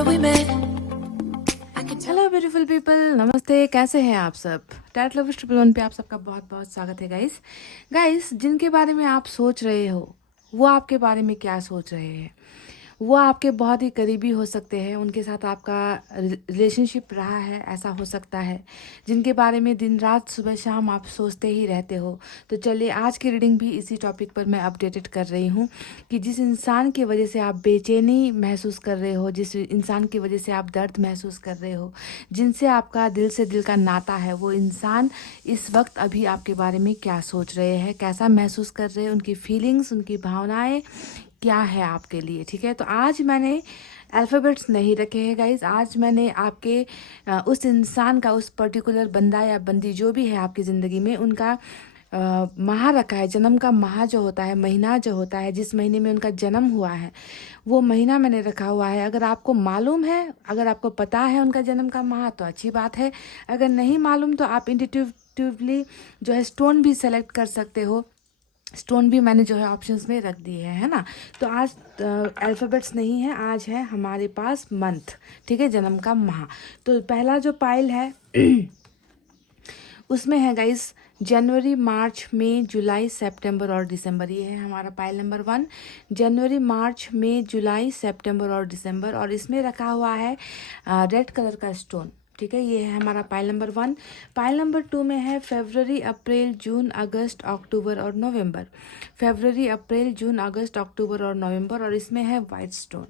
where we met. I can tell. Hello beautiful people, नमस्ते। कैसे हैं आप सब? टैट लवर्स ट्रिपल वन पे आप सबका बहुत बहुत स्वागत है गाइस। जिनके बारे में आप सोच रहे हो वो आपके बारे में क्या सोच रहे हैं? वो आपके बहुत ही करीबी हो सकते हैं, उनके साथ आपका रिलेशनशिप रहा है, ऐसा हो सकता है। जिनके बारे में दिन रात सुबह शाम आप सोचते ही रहते हो। तो चलिए, आज की रीडिंग भी इसी टॉपिक पर मैं अपडेटेड कर रही हूँ कि जिस इंसान की वजह से आप बेचैनी महसूस कर रहे हो, जिस इंसान की वजह से आप दर्द महसूस कर रहे हो, जिनसे आपका दिल से दिल का नाता है, वो इंसान इस वक्त अभी आपके बारे में क्या सोच रहे हैं, कैसा महसूस कर रहे हैं, उनकी फीलिंग्स, उनकी भावनाएं क्या है आपके लिए। ठीक है, तो आज मैंने अल्फ़ाबेट्स नहीं रखे हैं गाइज। आज मैंने आपके उस इंसान का, उस पर्टिकुलर बंदा या बंदी जो भी है आपकी ज़िंदगी में, उनका माह रखा है। जन्म का माह जो होता है, महीना जो होता है, जिस महीने में उनका जन्म हुआ है, वो महीना मैंने रखा हुआ है। अगर आपको मालूम है, अगर आपको पता है उनका जन्म का माह, तो अच्छी बात है। अगर नहीं मालूम तो आप इंट्यूटिवली जो है स्टोन भी सेलेक्ट कर सकते हो। स्टोन भी मैंने जो है ऑप्शंस में रख दिए हैं, है ना। तो आज अल्फ़ाबेट्स नहीं है, आज है हमारे पास मंथ। ठीक है, जन्म का माह। तो पहला जो पाइल है उसमें है गाइस जनवरी, मार्च, मई, जुलाई, सितंबर और दिसंबर। ये है हमारा पाइल नंबर 1। जनवरी, मार्च, मई, जुलाई, सितंबर और दिसंबर। और इसमें रखा हुआ है रेड कलर का स्टोन। ठीक है, ये है हमारा पाइल नंबर 1। पाइल नंबर 2 में है फरवरी, अप्रैल, जून, अगस्त, अक्टूबर और नवंबर। फरवरी, अप्रैल, जून, अगस्त, अक्टूबर और नवंबर। और इसमें है वाइट स्टोन।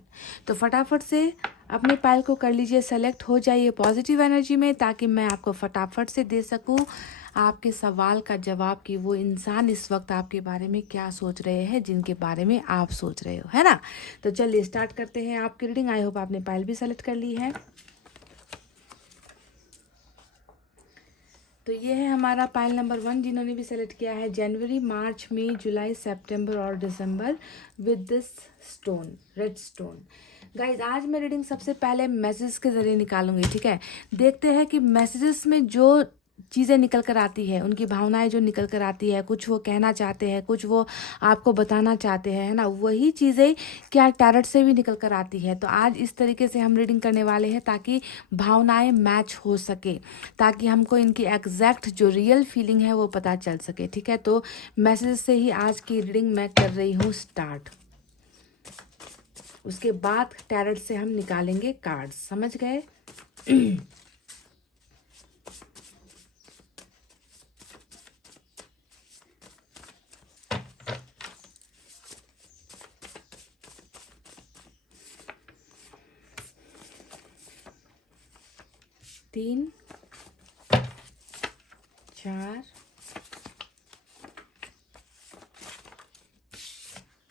तो फटाफट से अपने पाइल को कर लीजिए सेलेक्ट, हो जाइए पॉजिटिव एनर्जी में, ताकि मैं आपको फटाफट से दे सकूं आपके सवाल का जवाब कि वो इंसान इस वक्त आपके बारे में क्या सोच रहे हैं, जिनके बारे में आप सोच रहे हो, है ना। तो चलिए स्टार्ट करते हैं आपकी रीडिंग। आई होप आपने पाइल भी सेलेक्ट कर ली है। तो ये है हमारा पाइल नंबर 1, जिन्होंने भी सेलेक्ट किया है जनवरी, मार्च, मई, जुलाई, सितंबर और दिसंबर with this stone, red stone. Guys, आज मैं रीडिंग सबसे पहले मैसेज के ज़रिए निकालूंगी। ठीक है, देखते हैं कि मैसेजेस में जो चीज़ें निकल कर आती है, उनकी भावनाएं जो निकल कर आती है, कुछ वो कहना चाहते हैं, कुछ वो आपको बताना चाहते हैं, है ना, वही चीज़ें क्या टैरट से भी निकल कर आती है। तो आज इस तरीके से हम रीडिंग करने वाले हैं ताकि भावनाएं मैच हो सके, ताकि हमको इनकी एग्जैक्ट जो रियल फीलिंग है वो पता चल सके। ठीक है, तो मैसेज से ही आज की रीडिंग मैं कर रही हूँ स्टार्ट। उसके बाद टैरट से हम निकालेंगे कार्ड्स, समझ गए? तीन, चार,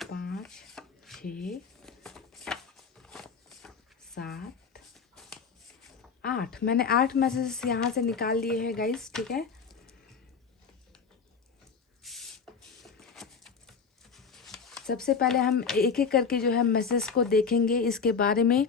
पाँच, 6, 7, 8। मैंने 8 मैसेजेस यहाँ से निकाल लिए हैं गाइस। ठीक है, सबसे पहले हम एक एक करके जो है मैसेज को देखेंगे, इसके बारे में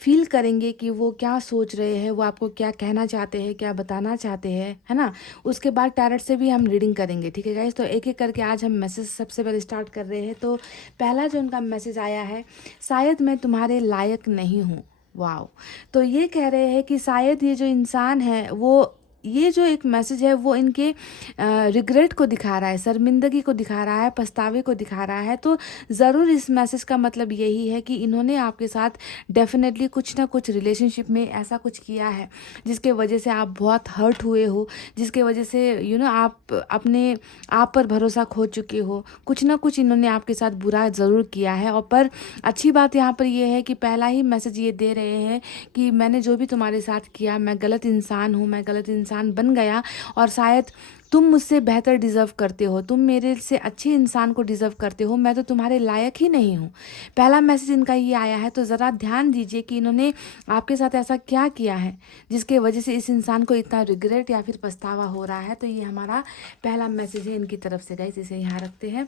फील करेंगे कि वो क्या सोच रहे हैं, वो आपको क्या कहना चाहते हैं, क्या बताना चाहते हैं, है ना। उसके बाद टैरट से भी हम रीडिंग करेंगे। ठीक है गाइस, तो एक एक करके आज हम मैसेज सबसे पहले स्टार्ट कर रहे हैं। तो पहला जो उनका मैसेज आया है, शायद मैं तुम्हारे लायक नहीं हूँ। वाओ। तो ये कह रहे हैं कि शायद ये जो इंसान है, वो ये जो एक मैसेज है वो इनके रिग्रेट को दिखा रहा है, शर्मिंदगी को दिखा रहा है, पछतावे को दिखा रहा है। तो ज़रूर इस मैसेज का मतलब यही है कि इन्होंने आपके साथ डेफिनेटली कुछ ना कुछ रिलेशनशिप में ऐसा कुछ किया है जिसके वजह से आप बहुत हर्ट हुए हो, जिसके वजह से आप अपने आप पर भरोसा खो चुके हो। कुछ ना कुछ इन्होंने आपके साथ बुरा ज़रूर किया है। और पर अच्छी बात यहाँ पर यह है कि पहला ही मैसेज ये दे रहे हैं कि मैंने जो भी तुम्हारे साथ किया, मैं गलत इंसान हूँ, मैं गलत इंसान बन गया, और शायद तुम मुझसे बेहतर डिज़र्व करते हो, तुम मेरे से अच्छे इंसान को डिज़र्व करते हो, मैं तो तुम्हारे लायक ही नहीं हूँ। पहला मैसेज इनका ये आया है। तो ज़रा ध्यान दीजिए कि इन्होंने आपके साथ ऐसा क्या किया है जिसके वजह से इस इंसान को इतना रिग्रेट या फिर पछतावा हो रहा है। तो ये हमारा पहला मैसेज है इनकी तरफ से गाइस, इसे यहाँ रखते हैं।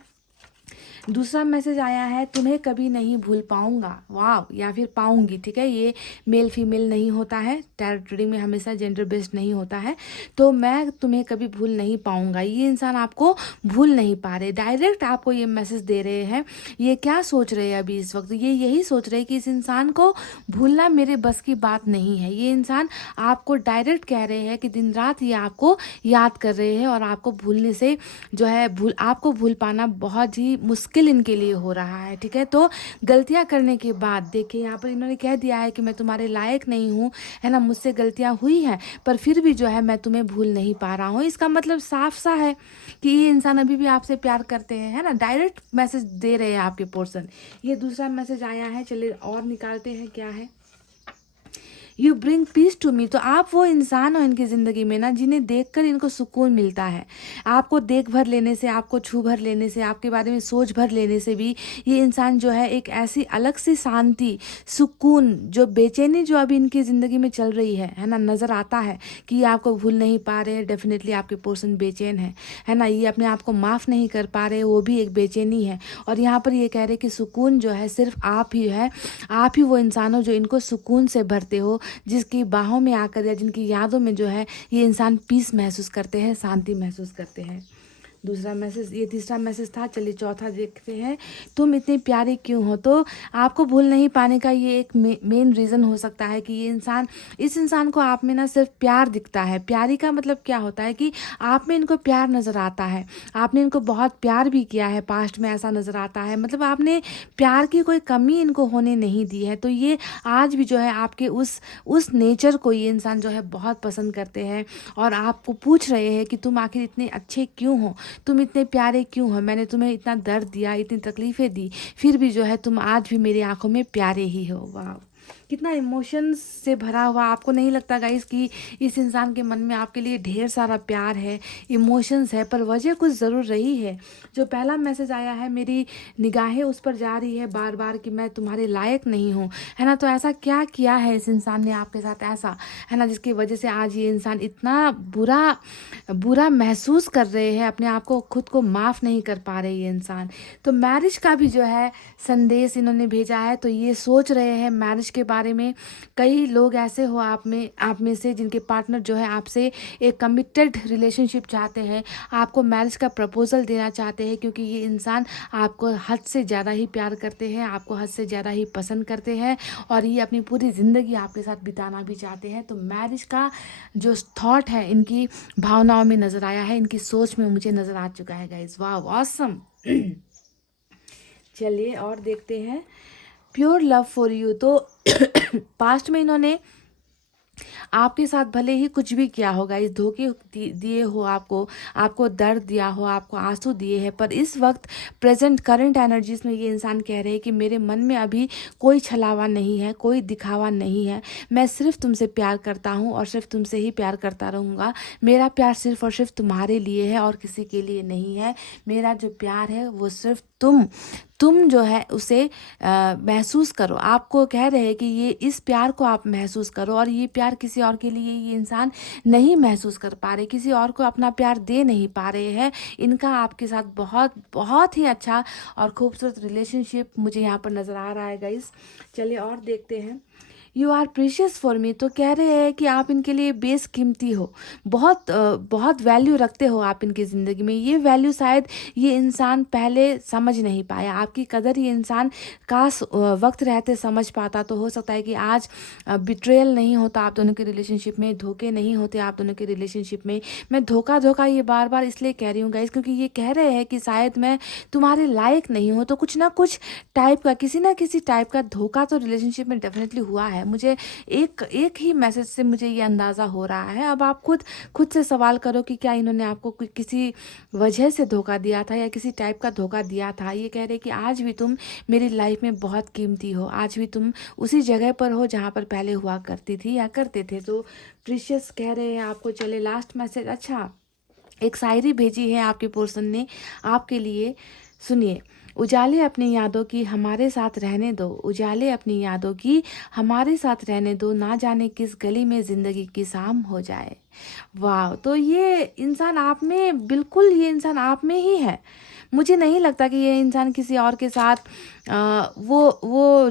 दूसरा मैसेज आया है, तुम्हें कभी नहीं भूल पाऊंगा, वाह, या फिर पाऊंगी, ठीक है। ये मेल फीमेल नहीं होता है, टैरोट रीडिंग में हमेशा जेंडर बेस्ड नहीं होता है। तो मैं तुम्हें कभी भूल नहीं पाऊंगा, ये इंसान आपको भूल नहीं पा रहे, डायरेक्ट आपको ये मैसेज दे रहे हैं। ये क्या सोच रहे हैं अभी इस वक्त, ये यही सोच रहे हैं कि इस इंसान को भूलना मेरे बस की बात नहीं है। ये इंसान आपको डायरेक्ट कह रहे हैं कि दिन रात ये आपको याद कर रहे हैं, और आपको भूलने से जो है आपको भूल पाना बहुत ही मुश्किल इनके लिए हो रहा है, ठीक है। तो गलतियां करने के बाद देखिए यहाँ पर इन्होंने कह दिया है कि मैं तुम्हारे लायक नहीं हूँ, है ना, मुझसे गलतियां हुई हैं, पर फिर भी जो है मैं तुम्हें भूल नहीं पा रहा हूँ। इसका मतलब साफ सा है कि ये इंसान अभी भी आपसे प्यार करते हैं, है ना, डायरेक्ट मैसेज दे रहे हैं आपके पर्सन। ये दूसरा मैसेज आया है, चलिए और निकालते हैं क्या है। You bring peace to me, तो आप वो इंसान हो इनकी ज़िंदगी में ना जिन्हें देखकर इनको सुकून मिलता है। आपको देख भर लेने से, आपको छू भर लेने से, आपके बारे में सोच भर लेने से भी ये इंसान जो है एक ऐसी अलग सी शांति, सुकून, जो बेचैनी जो अभी इनकी ज़िंदगी में चल रही है ना, नज़र आता है कि ये आपको भूल नहीं पा रहे हैं। डेफिनेटली आपके पर्सन बेचैन है ना, ये अपने आप को माफ़ नहीं कर पा रहे, वो भी एक बेचैनी है। और यहाँ पर ये कह रहे कि सुकून जो है सिर्फ आप ही है, आप ही वो इंसान हो जो इनको सुकून से भरते हो, जिसकी बाहों में आकर या जिनकी यादों में जो है ये इंसान पीस महसूस करते हैं, शांति महसूस करते हैं। दूसरा मैसेज, ये तीसरा मैसेज था, चलिए चौथा देखते हैं। तुम इतने प्यारे क्यों हो, तो आपको भूल नहीं पाने का ये एक मेन रीज़न हो सकता है कि ये इंसान, इस इंसान को आप में ना सिर्फ प्यार दिखता है। प्यारी का मतलब क्या होता है कि आप में इनको प्यार नज़र आता है, आपने इनको बहुत प्यार भी किया है, पास्ट में ऐसा नज़र आता है, मतलब आपने प्यार की कोई कमी इनको होने नहीं दी है। तो ये आज भी जो है आपके उस नेचर को ये इंसान जो है बहुत पसंद करते हैं, और आपको पूछ रहे हैं कि तुम आखिर इतने अच्छे क्यों हो, तुम इतने प्यारे क्यों हो, मैंने तुम्हें इतना दर्द दिया, इतनी तकलीफ़ें दी, फिर भी जो है तुम आज भी मेरी आंखों में प्यारे ही हो। वाह, कितना इमोशंस से भरा हुआ। आपको नहीं लगता गाइस कि इस इंसान के मन में आपके लिए ढेर सारा प्यार है, इमोशंस है, पर वजह कुछ ज़रूर रही है। जो पहला मैसेज आया है, मेरी निगाहें उस पर जा रही है बार बार कि मैं तुम्हारे लायक नहीं हूँ, है ना। तो ऐसा क्या किया है इस इंसान ने आपके साथ ऐसा, है ना, जिसकी वजह से आज ये इंसान इतना बुरा बुरा महसूस कर रहे हैं, अपने आप को, खुद को माफ़ नहीं कर पा रहे ये इंसान। तो मैरिज का भी जो है संदेश इन्होंने भेजा है। तो ये सोच रहे हैं मैरिज के बारे में। कई लोग ऐसे हो आप में से जिनके पार्टनर जो है आपसे एक कमिटेड रिलेशनशिप चाहते हैं, आपको मैरिज का प्रपोजल देना चाहते हैं, क्योंकि ये इंसान आपको हद से ज़्यादा ही प्यार करते हैं, आपको हद से ज़्यादा ही पसंद करते हैं, और ये अपनी पूरी ज़िंदगी आपके साथ बिताना भी चाहते हैं। तो मैरिज का जो थॉट है इनकी भावनाओं में नज़र आया है, इनकी सोच में मुझे नज़र आ चुका है गाइस। वाह, ऑसम। चलिए और देखते हैं, प्योर लव फॉर यू। तो पास्ट में इन्होंने आपके साथ भले ही कुछ भी किया होगा, इस धोखे दिए हो, आपको दर्द दिया हो, आपको आंसू दिए हैं, पर इस वक्त प्रेजेंट करंट एनर्जीज में ये इंसान कह रहे हैं कि मेरे मन में अभी कोई छलावा नहीं है, कोई दिखावा नहीं है, मैं सिर्फ तुमसे प्यार करता हूँ और सिर्फ तुमसे ही प्यार करता रहूँगा। मेरा प्यार सिर्फ और सिर्फ तुम्हारे लिए है और किसी के लिए नहीं है। मेरा जो प्यार है वो सिर्फ तुम जो है उसे महसूस करो। आपको कह रहे हैं कि ये इस प्यार को आप महसूस करो, और ये प्यार किसी और के लिए ये इंसान नहीं महसूस कर पा रहे, किसी और को अपना प्यार दे नहीं पा रहे हैं। इनका आपके साथ बहुत बहुत ही अच्छा और खूबसूरत रिलेशनशिप मुझे यहाँ पर नज़र आ रहा है गाइस। चलिए और देखते हैं। You are precious for me, तो कह रहे हैं कि आप इनके लिए बेसकीमती हो, बहुत वैल्यू रखते हो आप इनकी ज़िंदगी में। ये वैल्यू शायद ये इंसान पहले समझ नहीं पाया, आपकी कदर ये इंसान काश वक्त रहते समझ पाता, तो हो सकता है कि आज बिट्रेयल नहीं होता आप दोनों के रिलेशनशिप में, धोखे नहीं होते आप दोनों के रिलेशनशिप में। मैं धोखा ये बार बार इसलिए कह रही हूँ गाइस, क्योंकि ये कह रहे हैं कि शायद मैं तुम्हारे लायक नहीं हूँ। तो कुछ ना कुछ टाइप का, किसी ना किसी टाइप का धोखा तो रिलेशनशिप में डेफिनेटली हुआ है। मुझे एक ही मैसेज से मुझे ये अंदाज़ा हो रहा है। अब आप खुद से सवाल करो कि क्या इन्होंने आपको किसी वजह से धोखा दिया था या किसी टाइप का धोखा दिया था। ये कह रहे कि आज भी तुम मेरी लाइफ में बहुत कीमती हो, आज भी तुम उसी जगह पर हो जहाँ पर पहले हुआ करती थी या करते थे। तो प्रीशियस कह रहे हैं आपको। चले लास्ट मैसेज, अच्छा एक शायरी भेजी है आपके पर्सन ने आपके लिए, सुनिए। उजाले अपनी यादों की हमारे साथ रहने दो, उजाले अपनी यादों की हमारे साथ रहने दो, ना जाने किस गली में ज़िंदगी की शाम हो जाए। वाह, तो ये इंसान आप में, बिल्कुल ये इंसान आप में ही है। मुझे नहीं लगता कि ये इंसान किसी और के साथ वो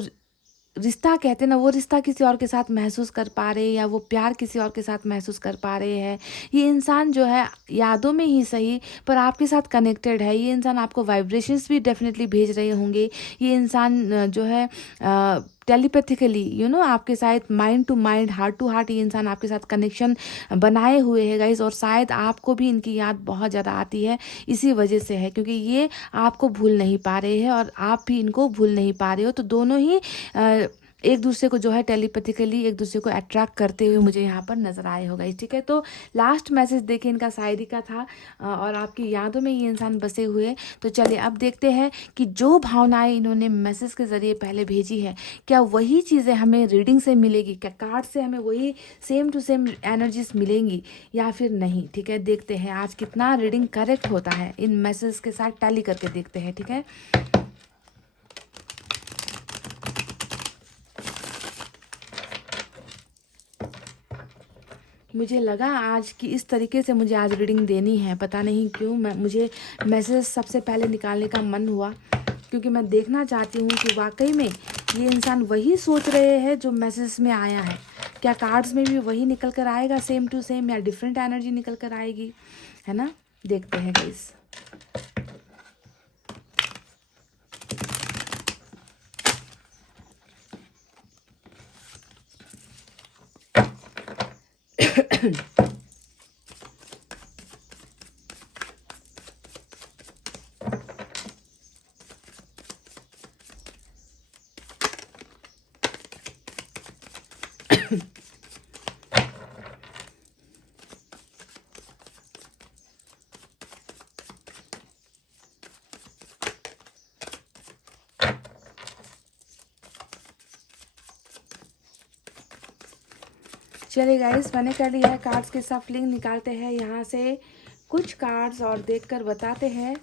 रिश्ता कहते हैं ना, वो रिश्ता किसी और के साथ महसूस कर पा रहे हैं, या वो प्यार किसी और के साथ महसूस कर पा रहे हैं। ये इंसान जो है यादों में ही सही पर आपके साथ कनेक्टेड है। ये इंसान आपको वाइब्रेशंस भी डेफिनेटली भेज रहे होंगे। ये इंसान जो है टेलीपैथिकली आपके साथ mind to mind, heart to heart ये इंसान आपके साथ कनेक्शन बनाए हुए है गाइस। और शायद आपको भी इनकी याद बहुत ज़्यादा आती है, इसी वजह से है, क्योंकि ये आपको भूल नहीं पा रहे हैं और आप भी इनको भूल नहीं पा रहे हो। तो दोनों ही एक दूसरे को जो है टेलीपैथिकली एक दूसरे को अट्रैक्ट करते हुए मुझे यहाँ पर नज़र आए होगा। ठीक है, तो लास्ट मैसेज देखिए इनका शायरी का था और आपकी यादों में ये इंसान बसे हुए। तो चलिए अब देखते हैं कि जो भावनाएं इन्होंने मैसेज के ज़रिए पहले भेजी है, क्या वही चीज़ें हमें रीडिंग से मिलेगी, क्या कार्ड से हमें वही सेम टू सेम एनर्जीज मिलेंगी या फिर नहीं। ठीक है, देखते हैं आज कितना रीडिंग करेक्ट होता है, इन मैसेज के साथ टैली करके देखते हैं। ठीक है, मुझे लगा आज कि इस तरीके से मुझे आज रीडिंग देनी है, पता नहीं क्यों मुझे मैसेज सबसे पहले निकालने का मन हुआ, क्योंकि मैं देखना चाहती हूँ कि वाकई में ये इंसान वही सोच रहे हैं जो मैसेज में आया है। क्या कार्ड्स में भी वही निकल कर आएगा सेम टू सेम, या डिफरेंट एनर्जी निकल कर आएगी, है ना। देखते हैं गाइस। चलिए गाइस, मैंने कर लिया है कार्ड्स के सफलिंग। निकालते हैं यहाँ से कुछ कार्ड्स और देखकर बताते हैं।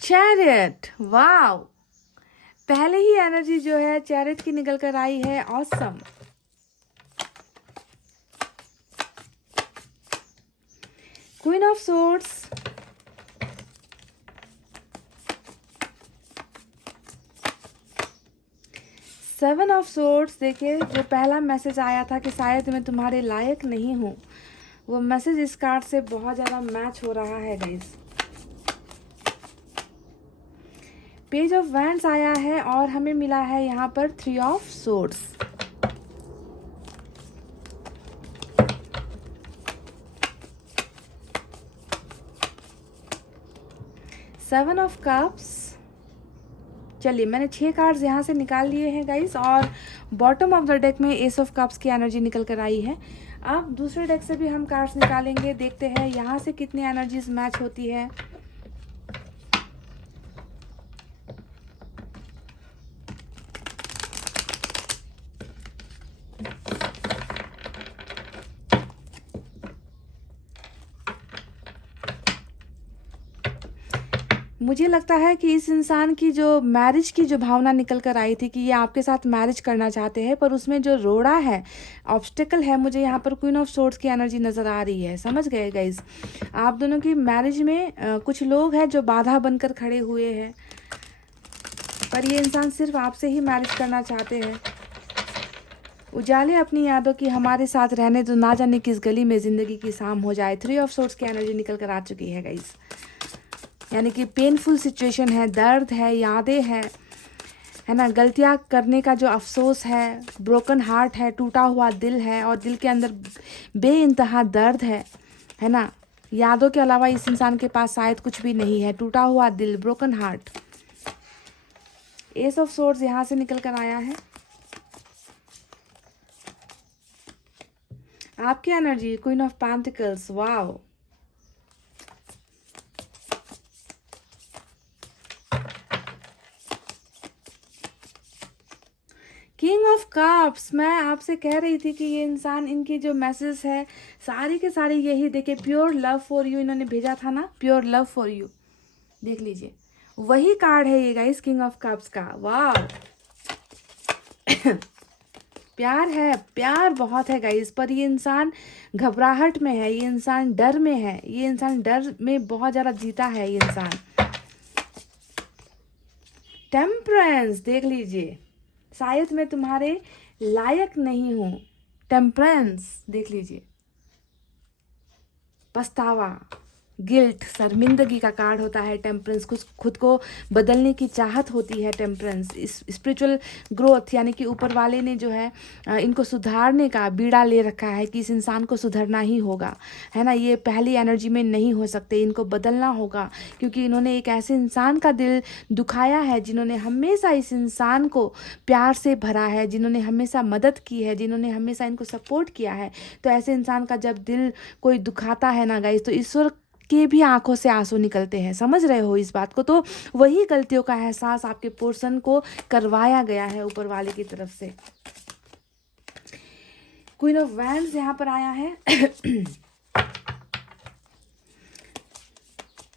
चैरियट, वाव, पहले ही एनर्जी जो है चैरियट की निकल कर आई है। Awesome. Queen of swords, seven of swords. देखिए जो पहला मैसेज आया था कि शायद मैं तुम्हारे लायक नहीं हूँ, वो मैसेज इस कार्ड से बहुत ज़्यादा मैच हो रहा है गाइस। पेज ऑफ वैंड्स आया है और हमें मिला है यहाँ पर three of swords. Seven of cups. चलिए मैंने 6 कार्ड्स यहाँ से निकाल लिए हैं गाइस, और बॉटम ऑफ द डेक में एस ऑफ कप्स की एनर्जी निकल कर आई है। अब दूसरे डेक से भी हम कार्ड्स निकालेंगे, देखते हैं यहाँ से कितनी एनर्जीज मैच होती है। मुझे लगता है कि इस इंसान की जो मैरिज की जो भावना निकल कर आई थी कि ये आपके साथ मैरिज करना चाहते हैं, पर उसमें जो रोड़ा है, ऑब्स्टिकल है, मुझे यहाँ पर क्वीन ऑफ सोर्ड्स की एनर्जी नज़र आ रही है। समझ गए गाइज, आप दोनों की मैरिज में कुछ लोग हैं जो बाधा बनकर खड़े हुए हैं, पर ये इंसान सिर्फ आपसे ही मैरिज करना चाहते हैं। उजाले अपनी यादों की हमारे साथ रहने दो, ना जाने किस गली में ज़िंदगी की शाम हो जाए। थ्री ऑफ सोर्ड्स की एनर्जी निकल कर आ चुकी है गाइज, यानी कि पेनफुल सिचुएशन है, दर्द है, यादें हैं, है ना, गलतियां करने का जो अफसोस है, ब्रोकन हार्ट है, टूटा हुआ दिल है, और दिल के अंदर बेइंतहा दर्द है ना। यादों के अलावा इस इंसान के पास शायद कुछ भी नहीं है। टूटा हुआ दिल, broken heart. S of swords यहाँ से निकल कर आया है। आपकी energy queen of pentacles, wow. King of cups. मैं आपसे कह रही थी कि ये इंसान, इनकी जो मैसेज है सारी के सारी यही, देखिए प्योर लव फॉर यू इन्होंने भेजा था ना, प्योर लव फॉर यू, देख लीजिए वही कार्ड है ये गाइस, किंग ऑफ कप्स का। वाह प्यार है, प्यार बहुत है गाइस, पर ये इंसान घबराहट में है, ये इंसान डर में है, ये इंसान डर में बहुत ज़्यादा जीता है ये इंसान। टेम्परेंस देख लीजिए, शायद मैं तुम्हारे लायक नहीं हूँ। टेम्परेंस देख लीजिए, पछतावा, गिल्ट, शर्मिंदगी का कार्ड होता है टेम्परेंस। कुछ खुद को बदलने की चाहत होती है टेम्परेंस। इस स्पिरिचुअल ग्रोथ यानी कि ऊपर वाले ने जो है इनको सुधारने का बीड़ा ले रखा है कि इस इंसान को सुधरना ही होगा, है ना। ये पहली एनर्जी में नहीं हो सकते, इनको बदलना होगा, क्योंकि इन्होंने एक ऐसे इंसान का दिल दुखाया है जिन्होंने हमेशा इस इंसान को प्यार से भरा है, जिन्होंने हमेशा मदद की है, जिन्होंने हमेशा इनको सपोर्ट किया है। तो ऐसे इंसान का जब दिल कोई दुखाता है ना गाइस, तो ईश्वर के भी आंखों से आंसू निकलते हैं। समझ रहे हो इस बात को। तो वही गलतियों का एहसास आपके पोर्शन को करवाया गया है ऊपर वाले की तरफ से। क्वीन ऑफ वैंड्स यहाँ पर आया है।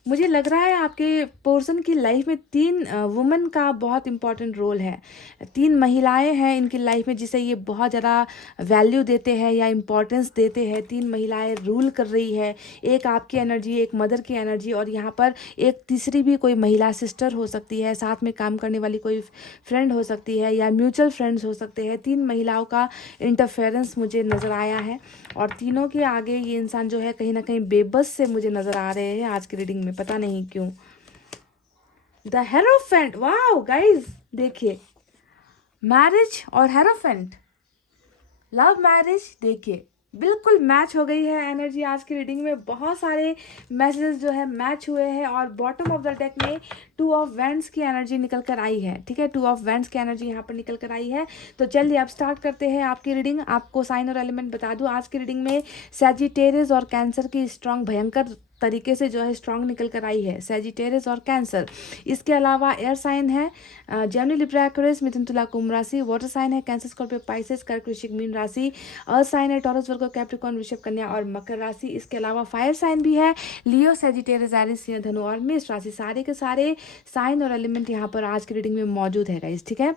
मुझे लग रहा है आपके पोर्शन की लाइफ में 3 वुमेन का बहुत इंपॉर्टेंट रोल है। 3 महिलाएं हैं इनकी लाइफ में जिसे ये बहुत ज़्यादा वैल्यू देते हैं या इम्पोर्टेंस देते हैं। 3 महिलाएं रूल कर रही है, एक आपकी एनर्जी, एक मदर की एनर्जी, और यहाँ पर एक तीसरी भी कोई महिला सिस्टर हो सकती है, साथ में काम करने वाली कोई फ्रेंड हो सकती है, या म्यूचुअल फ्रेंड्स हो सकते हैं। 3 महिलाओं का इंटरफेरेंस मुझे नज़र आया है, और तीनों के आगे ये इंसान जो है कहीं ना कहीं बेबस से मुझे नज़र आ रहे हैं आज की रीडिंग में, पता नहीं क्यों। द हेरोफेंट, वाओ गाइस देखिए, मैरिज और हेरोफेंट, लव मैरिज, देखिए बिल्कुल मैच हो गई है एनर्जी आज की रीडिंग में। बहुत सारे मैसेजेस जो है मैच हुए हैं, और बॉटम ऑफ द डेक में 2 ऑफ वैंड्स की एनर्जी निकल कर आई है। ठीक है, 2 ऑफ वैंड्स की एनर्जी यहाँ पर निकल कर आई है। तो चलिए अब स्टार्ट करते हैं आपकी रीडिंग। आपको साइन और एलिमेंट बता दूं, आज की रीडिंग में सैजिटेरियस और कैंसर की स्ट्रांग भयंकर तरीके से जो है स्ट्रांग निकल कर आई है, सैजिटेरियस और कैंसर। इसके अलावा एयर साइन है जेमिनी, लिब्रा, एक्वेरियस, मिथुन, तुला, कुंभ राशि। वाटर साइन है कैंसर, स्कॉर्पियो, पाइसेस, कर्क, वृश्चिक, मीन राशि। अर्थ साइन है टॉरस, वर्गो, कैप्रिकॉर्न, वृषभ, कन्या और मकर राशि। इसके अलावा फायर साइन भी है लियो, सैजिटेरियस, एरिस, सिंह, धनु और मेष राशि। सारे के सारे साइन और एलिमेंट यहाँ पर आज की रीडिंग में मौजूद है गाइस। ठीक है,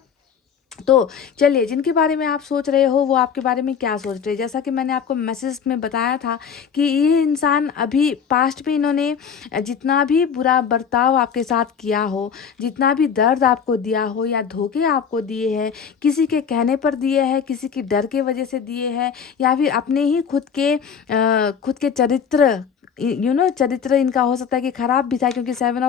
तो चलिए जिनके बारे में आप सोच रहे हो वो आपके बारे में क्या सोच रहे हैं। जैसा कि मैंने आपको मैसेज में बताया था कि ये इंसान अभी पास्ट में इन्होंने जितना भी बुरा बर्ताव आपके साथ किया हो, जितना भी दर्द आपको दिया हो या धोखे आपको दिए हैं, किसी के कहने पर दिए हैं, किसी की डर के वजह से दिए हैं, या फिर अपने ही खुद के चरित्र चरित्र इनका हो सकता है कि खराब भी था, क्योंकि 7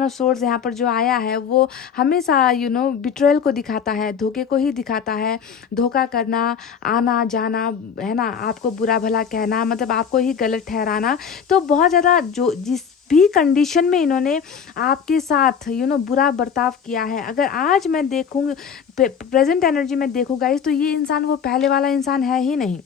ऑफ सोर्ड्स यहाँ पर जो आया है वो हमेशा बिट्रेयल को दिखाता है, धोखे को ही दिखाता है। धोखा करना, आना जाना, है ना, आपको बुरा भला कहना, मतलब आपको ही गलत ठहराना। तो बहुत ज़्यादा जो जिस भी कंडीशन में इन्होंने आपके साथ बुरा बर्ताव किया है, अगर आज मैं देखूँ प्रेजेंट एनर्जी में देखूँ गाइस, तो ये इंसान वो पहले वाला इंसान है ही नहीं,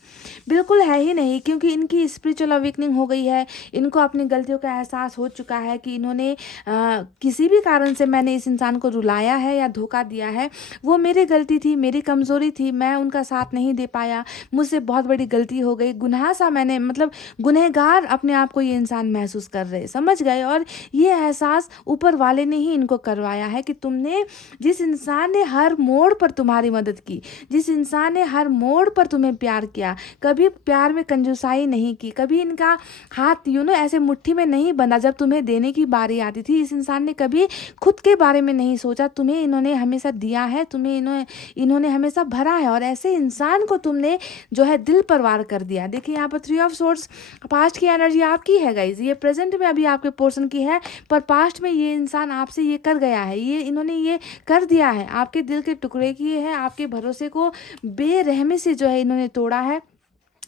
बिल्कुल है ही नहीं। क्योंकि इनकी स्पिरिचुअल अवेकनिंग हो गई है, इनको अपनी गलतियों का एहसास हो चुका है कि इन्होंने किसी भी कारण से मैंने इस इंसान को रुलाया है या धोखा दिया है, वो मेरी गलती थी, मेरी कमज़ोरी थी, मैं उनका साथ नहीं दे पाया, मुझसे बहुत बड़ी गलती हो गई, गुनाह सा मैंने, मतलब गुनहगार अपने आप को ये इंसान महसूस कर रहे, समझ गए। और ये एहसास ऊपर वाले ने ही इनको करवाया है कि तुमने, जिस इंसान ने हर मोड़ पर तुम्हारी मदद की, जिस इंसान ने हर मोड़ पर तुम्हें प्यार किया, कभी प्यार में कंजूसाई नहीं की, कभी इनका हाथ ऐसे मुट्ठी में नहीं बंधा जब तुम्हें देने की बारी आती थी। इस इंसान ने कभी खुद के बारे में नहीं सोचा, तुम्हें इन्होंने हमेशा दिया है, तुम्हें इन्होंने हमेशा भरा है, और ऐसे इंसान को तुमने जो है दिल पर वार कर दिया। देखिए यहाँ पर 3 ऑफ सोर्ड्स, पास्ट की एनर्जी आपकी है गाइज, ये प्रेजेंट में अभी आपके पोर्शन की है, पर पास्ट में ये इंसान आपसे ये कर गया है, इन्होंने ये कर दिया है, आपके दिल के टुकड़े किए हैं, आपके भरोसे को बेरहमी से जो है इन्होंने तोड़ा है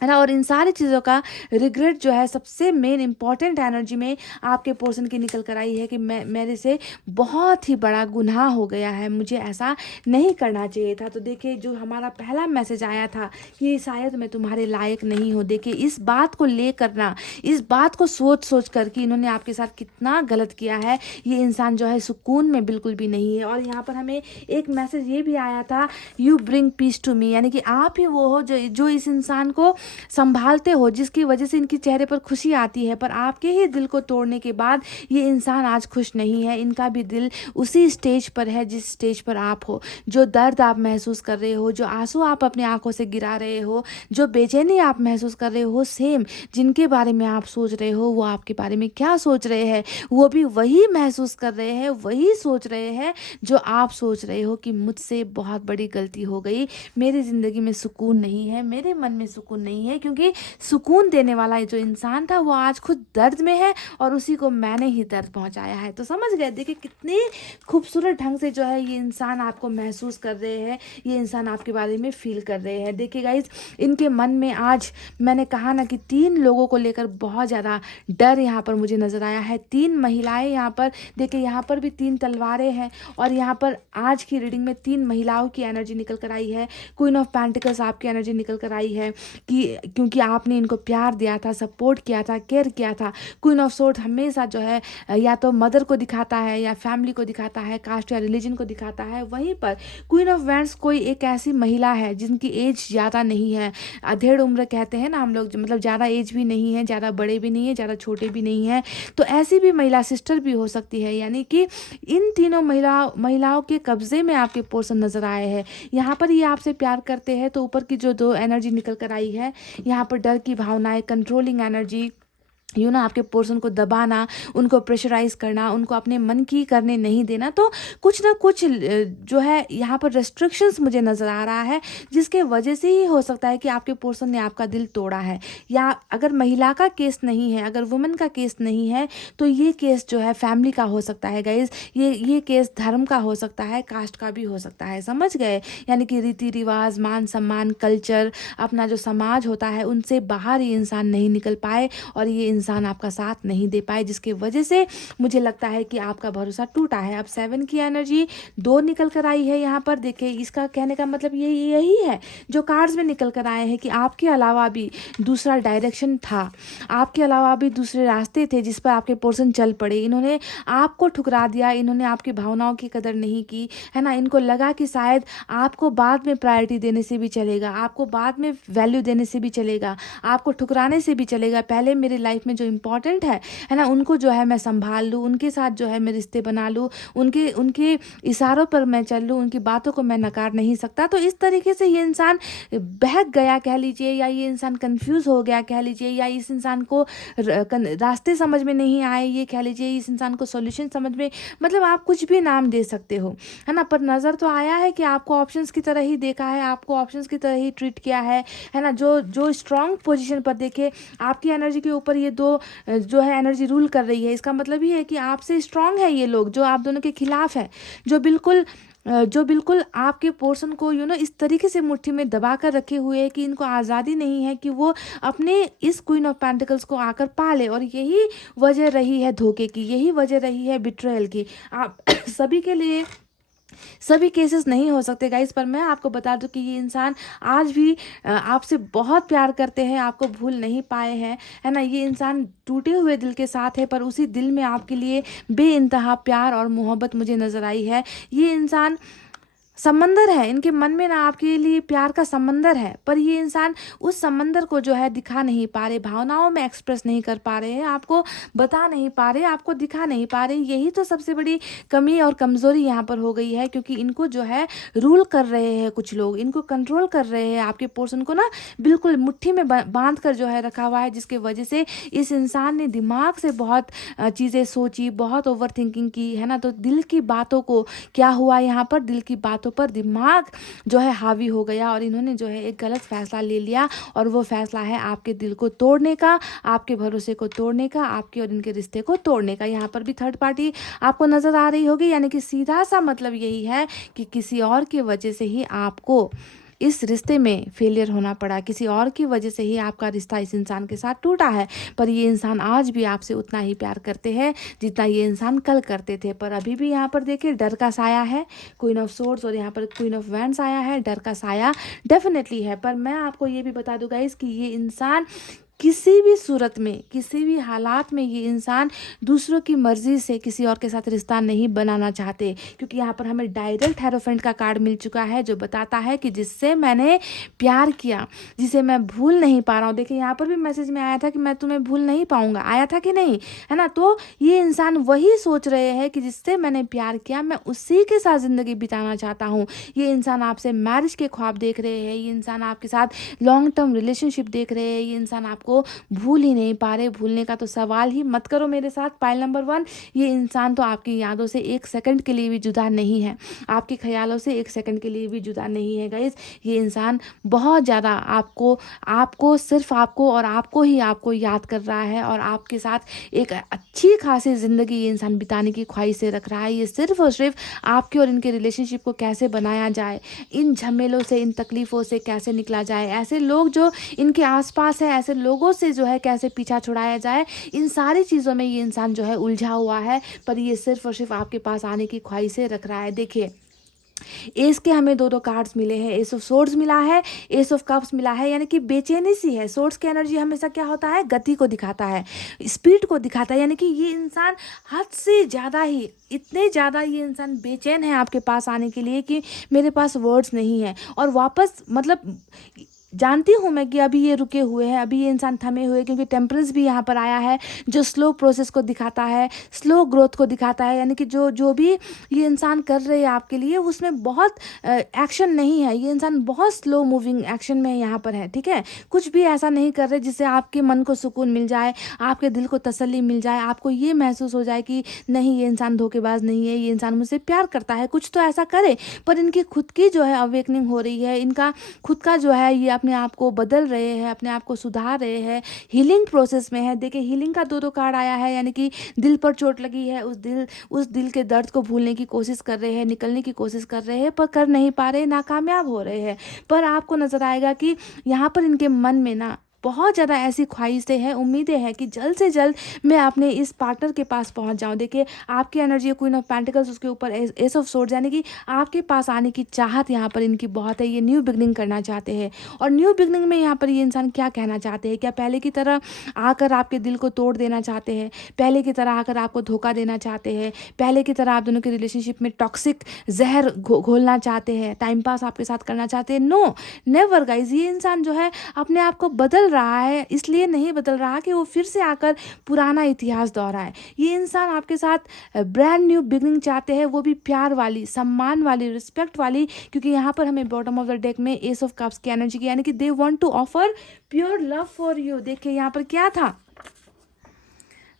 ना। और इन सारी चीज़ों का रिग्रेट जो है सबसे मेन इंपॉर्टेंट एनर्जी में आपके पोर्शन की निकल कर आई है कि मेरे से बहुत ही बड़ा गुनाह हो गया है, मुझे ऐसा नहीं करना चाहिए था। तो देखिए जो हमारा पहला मैसेज आया था कि शायद मैं तुम्हारे लायक नहीं हूँ, देखिए इस बात को ले करना, इस बात को सोच कर कि इन्होंने आपके साथ कितना गलत किया है, ये इंसान जो है सुकून में बिल्कुल भी नहीं है। और यहाँ पर हमें एक मैसेज ये भी आया था, you bring peace to me, यानी कि आप ही वो हो जो इस इंसान को संभालते हो, जिसकी वजह से इनके चेहरे पर खुशी आती है, पर आपके ही दिल को तोड़ने के बाद ये इंसान आज खुश नहीं है। इनका भी दिल उसी स्टेज पर है जिस स्टेज पर आप हो। जो दर्द आप महसूस कर रहे हो, जो आंसू आप अपनी आंखों से गिरा रहे हो, जो बेचैनी आप महसूस कर रहे हो, सेम जिनके बारे में आप सोच रहे हो वो आपके बारे में क्या सोच रहे हैं, वो भी वही महसूस कर रहे हैं, वही सोच रहे हैं जो आप सोच रहे हो कि मुझसे बहुत बड़ी गलती हो गई, मेरी ज़िंदगी में सुकून नहीं है, मेरे मन में सुकून नहीं है, क्योंकि सुकून देने वाला जो इंसान था वो आज खुद दर्द में है और उसी को मैंने ही दर्द पहुंचाया है। तो समझ गए, देखिए कितनी खूबसूरत ढंग से जो है ये इंसान आपको महसूस कर रहे हैं, ये इंसान आपके बारे में फील कर रहे हैं। देखिए गाइज, इनके मन में आज मैंने कहा ना कि 3 लोगों को लेकर बहुत ज़्यादा डर यहाँ पर मुझे नज़र आया है। 3 महिलाएं यहाँ पर, देखिए यहाँ पर भी 3 तलवारें हैं और यहाँ पर आज की रीडिंग में 3 महिलाओं की एनर्जी निकल कर आई है। क्वीन ऑफ पेंटिकल्स आपकी एनर्जी निकल कर आई है कि क्योंकि आपने इनको प्यार दिया था, सपोर्ट किया था, केयर किया था। क्वीन ऑफ सोर्ड हमेशा जो है या तो मदर को दिखाता है या फैमिली को दिखाता है, कास्ट या रिलीजन को दिखाता है। वहीं पर क्वीन ऑफ वैंड्स कोई एक ऐसी महिला है जिनकी एज ज़्यादा नहीं है, अधेड़ उम्र कहते हैं ना हम लोग, मतलब ज़्यादा एज भी नहीं है, ज़्यादा बड़े भी नहीं है, ज़्यादा छोटे भी नहीं है। तो ऐसी भी महिला सिस्टर भी हो सकती है, यानी कि इन तीनों महिलाओं के कब्जे में आपके पोर्शन नज़र आए हैं। यहाँ पर ये आपसे प्यार करते हैं, तो ऊपर की जो 2 एनर्जी निकल कर आई है, यहाँ पर डर की भावनाएं, कंट्रोलिंग एनर्जी, आपके पोर्शन को दबाना, उनको प्रेशराइज करना, उनको अपने मन की करने नहीं देना। तो कुछ ना कुछ जो है यहाँ पर रेस्ट्रिक्शंस मुझे नज़र आ रहा है, जिसके वजह से ही हो सकता है कि आपके पोर्शन ने आपका दिल तोड़ा है। या अगर महिला का केस नहीं है, अगर वुमेन का केस नहीं है, तो ये केस जो है फैमिली का हो सकता है गाइज, ये केस धर्म का हो सकता है, कास्ट का भी हो सकता है। समझ गए, यानी कि रीति रिवाज, मान सम्मान, कल्चर, अपना जो समाज होता है उनसे बाहर ये इंसान नहीं निकल पाए और ये इंसान आपका साथ नहीं दे पाए, जिसकी वजह से मुझे लगता है कि आपका भरोसा टूटा है। अब 7 की एनर्जी 2 निकल कर आई है यहाँ पर। देखिए, इसका कहने का मतलब यही है जो कार्ड्स में निकल कर आए हैं कि आपके अलावा भी दूसरा डायरेक्शन था, आपके अलावा भी दूसरे रास्ते थे जिस पर आपके पोर्शन चल पड़े। इन्होंने आपको ठुकरा दिया, इन्होंने आपकी भावनाओं की कदर नहीं की, है ना। इनको लगा कि शायद आपको बाद में प्रायोरिटी देने से भी चलेगा, आपको बाद में वैल्यू देने से भी चलेगा, आपको ठुकराने से भी चलेगा, पहले मेरे लाइफ में जो इम्पॉर्टेंट है ना, उनको जो है मैं संभाल लूँ, उनके साथ जो है मैं रिश्ते बना लूँ, उनके इशारों पर मैं चल लूँ, उनकी बातों को मैं नकार नहीं सकता। तो इस तरीके से ये इंसान बहक गया कह लीजिए, या ये इंसान कंफ्यूज हो गया कह लीजिए, या इस इंसान को रास्ते समझ में नहीं आए ये कह लीजिए, इस इंसान को सॉल्यूशन समझ में, मतलब आप कुछ भी नाम दे सकते हो, है ना। पर नज़र तो आया है कि आपको ऑप्शंस की तरह ही देखा है, आपको ऑप्शंस की तरह ही ट्रीट किया है ना। जो स्ट्रॉन्ग पोजीशन पर, देखे आपकी एनर्जी के ऊपर ये 2 जो है एनर्जी रूल कर रही है। इसका मतलब ही है कि आपसे स्ट्रांग है ये लोग, जो आप दोनों के खिलाफ है, जो बिल्कुल आपके पोर्शन को इस तरीके से मुट्ठी में दबा कर रखे हुए है कि इनको आज़ादी नहीं है कि वो अपने इस क्वीन ऑफ पेंटिकल्स को आकर पाले। और यही वजह रही है धोखे की, यही वजह रही है बिट्रेयल की। आप सभी के लिए सभी केसेस नहीं हो सकते गाइस, पर मैं आपको बता दूं कि ये इंसान आज भी आपसे बहुत प्यार करते हैं, आपको भूल नहीं पाए हैं, है ना। ये इंसान टूटे हुए दिल के साथ है, पर उसी दिल में आपके लिए बेइंतहा प्यार और मोहब्बत मुझे नज़र आई है। ये इंसान समंदर है, इनके मन में ना आपके लिए प्यार का समंदर है, पर ये इंसान उस समंदर को जो है दिखा नहीं पा रहे, भावनाओं में एक्सप्रेस नहीं कर पा रहे हैं, आपको बता नहीं पा रहे, आपको दिखा नहीं पा रहे। यही तो सबसे बड़ी कमी और कमज़ोरी यहाँ पर हो गई है, क्योंकि इनको जो है रूल कर रहे हैं कुछ लोग, इनको कंट्रोल कर रहे हैं, आपके पोर्शन को ना बिल्कुल मुट्ठी में बांध कर जो है रखा हुआ है, जिसके वजह से इस इंसान ने दिमाग से बहुत चीज़ें सोची, बहुत ओवर थिंकिंग की, है ना। तो दिल की बातों को क्या हुआ यहाँ पर, दिल की बातों पर दिमाग जो है हावी हो गया और इन्होंने जो है एक गलत फैसला ले लिया, और वो फैसला है आपके दिल को तोड़ने का, आपके भरोसे को तोड़ने का, आपके और इनके रिश्ते को तोड़ने का। यहाँ पर भी थर्ड पार्टी आपको नजर आ रही होगी, यानी कि सीधा सा मतलब यही है कि किसी और की वजह से ही आपको इस रिश्ते में फेलियर होना पड़ा, किसी और की वजह से ही आपका रिश्ता इस इंसान के साथ टूटा है। पर ये इंसान आज भी आपसे उतना ही प्यार करते हैं जितना ये इंसान कल करते थे। पर अभी भी यहाँ पर देखिए डर का साया है, क्वीन ऑफ सोर्ड्स, और यहाँ पर क्वीन ऑफ वैंड्स आया है। डर का साया डेफिनेटली है, पर मैं आपको ये भी बता दूँ गाइस कि ये इंसान किसी भी सूरत में, किसी भी हालात में ये इंसान दूसरों की मर्जी से किसी और के साथ रिश्ता नहीं बनाना चाहते, क्योंकि यहाँ पर हमें डायरेक्ट हेरोफेंट का कार्ड मिल चुका है जो बताता है कि जिससे मैंने प्यार किया, जिसे मैं भूल नहीं पा रहा हूँ। देखिए यहाँ पर भी मैसेज में आया था कि मैं तुम्हें भूल नहीं पाऊंगा, आया था कि नहीं, है ना। तो ये इंसान वही सोच रहे हैं कि जिससे मैंने प्यार किया मैं उसी के साथ ज़िंदगी बिताना चाहता हूँ। ये इंसान आपसे मैरिज के ख्वाब देख रहे हैं, ये इंसान आपके साथ लॉन्ग टर्म रिलेशनशिप देख रहे हैं, ये इंसान आपको भूल ही नहीं पा रहे। भूलने का तो सवाल ही मत करो मेरे साथ। पाइल नंबर 1, ये इंसान तो आपकी यादों से एक सेकंड के लिए भी जुदा नहीं है, आपके ख्यालों से एक सेकंड के लिए भी जुदा नहीं है गाइस। ये इंसान बहुत ज़्यादा आपको आपको सिर्फ आपको और आपको ही आपको याद कर रहा है, और आपके साथ एक अच्छी खासी ज़िंदगी ये इंसान बिताने की ख्वाहिश से रख रहा है। ये सिर्फ और सिर्फ आपके और इनके रिलेशनशिप को कैसे बनाया जाए, इन झमेलों से, इन तकलीफ़ों से कैसे निकला जाए, ऐसे लोग जो इनके आसपास है, ऐसे लोगों से जो है कैसे पीछा छुड़ाया जाए, इन सारी चीज़ों में ये इंसान जो है उलझा हुआ है। पर ये सिर्फ और सिर्फ आपके पास आने की ख्वाहिशें रख रहा है। देखिए एस के हमें दो कार्ड्स मिले हैं, एस ऑफ सोर्ड्स मिला है, एस ऑफ कप्स मिला है, यानी कि बेचैनी सी है। सोर्ड्स की एनर्जी हमेशा क्या होता है, गति को दिखाता है, स्पीड को दिखाता है, यानी कि ये इंसान हद से ज़्यादा ही, इतने ज़्यादा ये इंसान बेचैन है आपके पास आने के लिए कि मेरे पास वर्ड्स नहीं है। और वापस मतलब जानती हूँ मैं कि अभी ये रुके हुए हैं, अभी ये इंसान थमे हुए, क्योंकि टेम्परेंस भी यहाँ पर आया है जो स्लो प्रोसेस को दिखाता है, स्लो ग्रोथ को दिखाता है, यानी कि जो जो भी ये इंसान कर रहे हैं आपके लिए उसमें बहुत एक्शन नहीं है। ये इंसान बहुत स्लो मूविंग एक्शन में यहाँ पर है, ठीक है। कुछ भी ऐसा नहीं कर रहे जिससे आपके मन को सुकून मिल जाए, आपके दिल को तसल्ली मिल जाए, आपको ये महसूस हो जाए कि नहीं ये इंसान धोखेबाज नहीं है, ये इंसान मुझसे प्यार करता है। कुछ तो ऐसा करे, पर इनकी खुद की जो है अवेकनिंग हो रही है, इनका खुद का जो है ये अपने आप को बदल रहे हैं, अपने आप को सुधार रहे हैं, हीलिंग प्रोसेस में है। देखिए हीलिंग का दो कार्ड आया है, यानी कि दिल पर चोट लगी है, उस दिल के दर्द को भूलने की कोशिश कर रहे हैं, निकलने की कोशिश कर रहे हैं, पर कर नहीं पा रहे, नाकामयाब हो रहे हैं। पर आपको नजर आएगा कि यहाँ पर इनके मन में ना बहुत ज़्यादा ऐसी ख्वाहिशें हैं, उम्मीदें हैं कि जल्द से जल्द मैं अपने इस पार्टनर के पास पहुंच जाऊं। देखिए आपकी एनर्जी क्वीन ऑफ पेंटिकल्स, उसके ऊपर एस ऑफ सोर्ड्स, यानी कि आपके पास आने की चाहत यहाँ पर इनकी बहुत है। ये न्यू बिगनिंग करना चाहते हैं, और न्यू बिगनिंग में यहाँ पर ये इंसान क्या कहना चाहते हैं, क्या पहले की तरह आकर आपके दिल को तोड़ देना चाहते हैं, पहले की तरह आकर आपको धोखा देना चाहते हैं, पहले की तरह आप दोनों के रिलेशनशिप में टॉक्सिक जहर घोलना चाहते हैं, टाइम पास आपके साथ करना चाहते हैं? No, never guys. ये इंसान जो है अपने आप को बदल रहा है, इसलिए नहीं बदल रहा कि वो फिर से आकर पुराना इतिहास दोहराए। ये इंसान आपके साथ ब्रांड न्यू बिगनिंग चाहते हैं, वो भी प्यार वाली, सम्मान वाली, रिस्पेक्ट वाली, क्योंकि यहाँ पर हमें बॉटम ऑफ द डेक में एस ऑफ कप्स की एनर्जी की, यानी कि they want to offer pure love for you. देखिए यहाँ पर क्या था,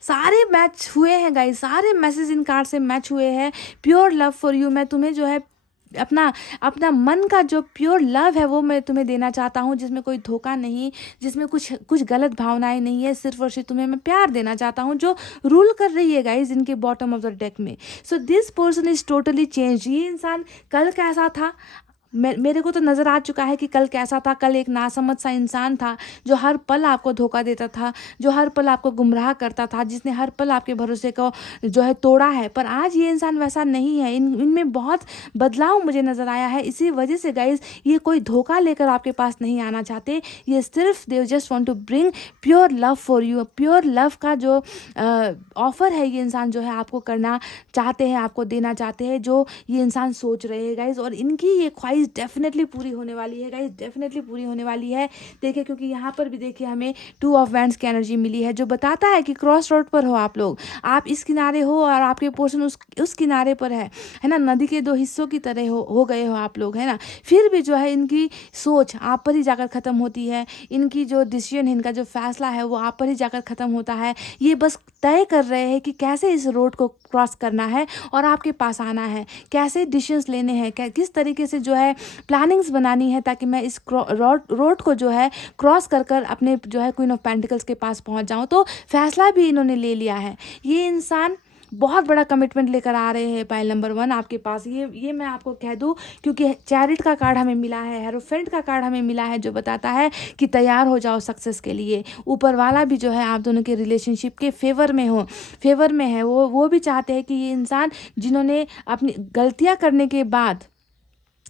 सारे मैच हुए हैं गाइस, सारे मैसेज इन कार्ड से मैच हुए हैं। प्योर लव फॉर यू, मैं तुम्हें जो है अपना अपना मन का जो प्योर लव है वो मैं तुम्हें देना चाहता हूँ, जिसमें कोई धोखा नहीं, जिसमें कुछ गलत भावनाएं नहीं है, सिर्फ और सिर्फ तुम्हें मैं प्यार देना चाहता हूँ, जो रूल कर रही है गाइज इनके बॉटम ऑफ द डेक में। So this person is totally change. ये इंसान कल कैसा था, मेरे को तो नज़र आ चुका है कि कल कैसा था। कल एक नासमझ सा इंसान था जो हर पल आपको धोखा देता था, जो हर पल आपको गुमराह करता था, जिसने हर पल आपके भरोसे को जो है तोड़ा है। पर आज ये इंसान वैसा नहीं है, इनमें बहुत बदलाव मुझे नज़र आया है। इसी वजह से गाइज ये कोई धोखा लेकर आपके पास नहीं आना चाहते, ये सिर्फ they just want to bring pure love for you. Pure love का जो ऑफ़र है ये इंसान जो है आपको करना चाहते हैं, आपको देना चाहते हैं, जो ये इंसान सोच रहे हैं गाइज। और इनकी ये ख्वाहिश डेफिनेटली पूरी होने वाली है गाइस, डेफिनेटली पूरी होने वाली है। देखिए क्योंकि यहाँ पर भी देखिए हमें 2 ऑफ वैंड्स की एनर्जी मिली है, जो बताता है कि क्रॉस रोड पर हो आप लोग, आप इस किनारे हो और आपके पोर्शन उस किनारे पर है ना। नदी के 2 हिस्सों की तरह हो गए हो आप लोग, है ना। फिर भी जो है इनकी सोच आप पर ही जाकर ख़त्म होती है, इनकी जो डिसीजन है, इनका जो फैसला है वो आप पर ही जाकर ख़त्म होता है। ये बस तय कर रहे हैं कि कैसे इस रोड को क्रॉस करना है और आपके पास आना है, कैसे डिसीजंस लेने हैं, किस तरीके से जो है प्लानिंग्स बनानी है, ताकि मैं इस रोड को जो है क्रॉस कर अपने जो है क्वीन ऑफ पेंटिकल्स के पास पहुंच जाऊं। तो फैसला भी इन्होंने ले लिया है। ये इंसान बहुत बड़ा कमिटमेंट लेकर आ रहे हैं पाइल नंबर 1 आपके पास। ये मैं आपको कह दूं, क्योंकि चैरिट का कार्ड हमें मिला है, हेरोफेंट का कार्ड हमें मिला है, जो बताता है कि तैयार हो जाओ सक्सेस के लिए। ऊपर वाला भी जो है आप दोनों के रिलेशनशिप के फेवर में है। वो भी चाहते हैं कि ये इंसान जिन्होंने अपनी गलतियां करने के बाद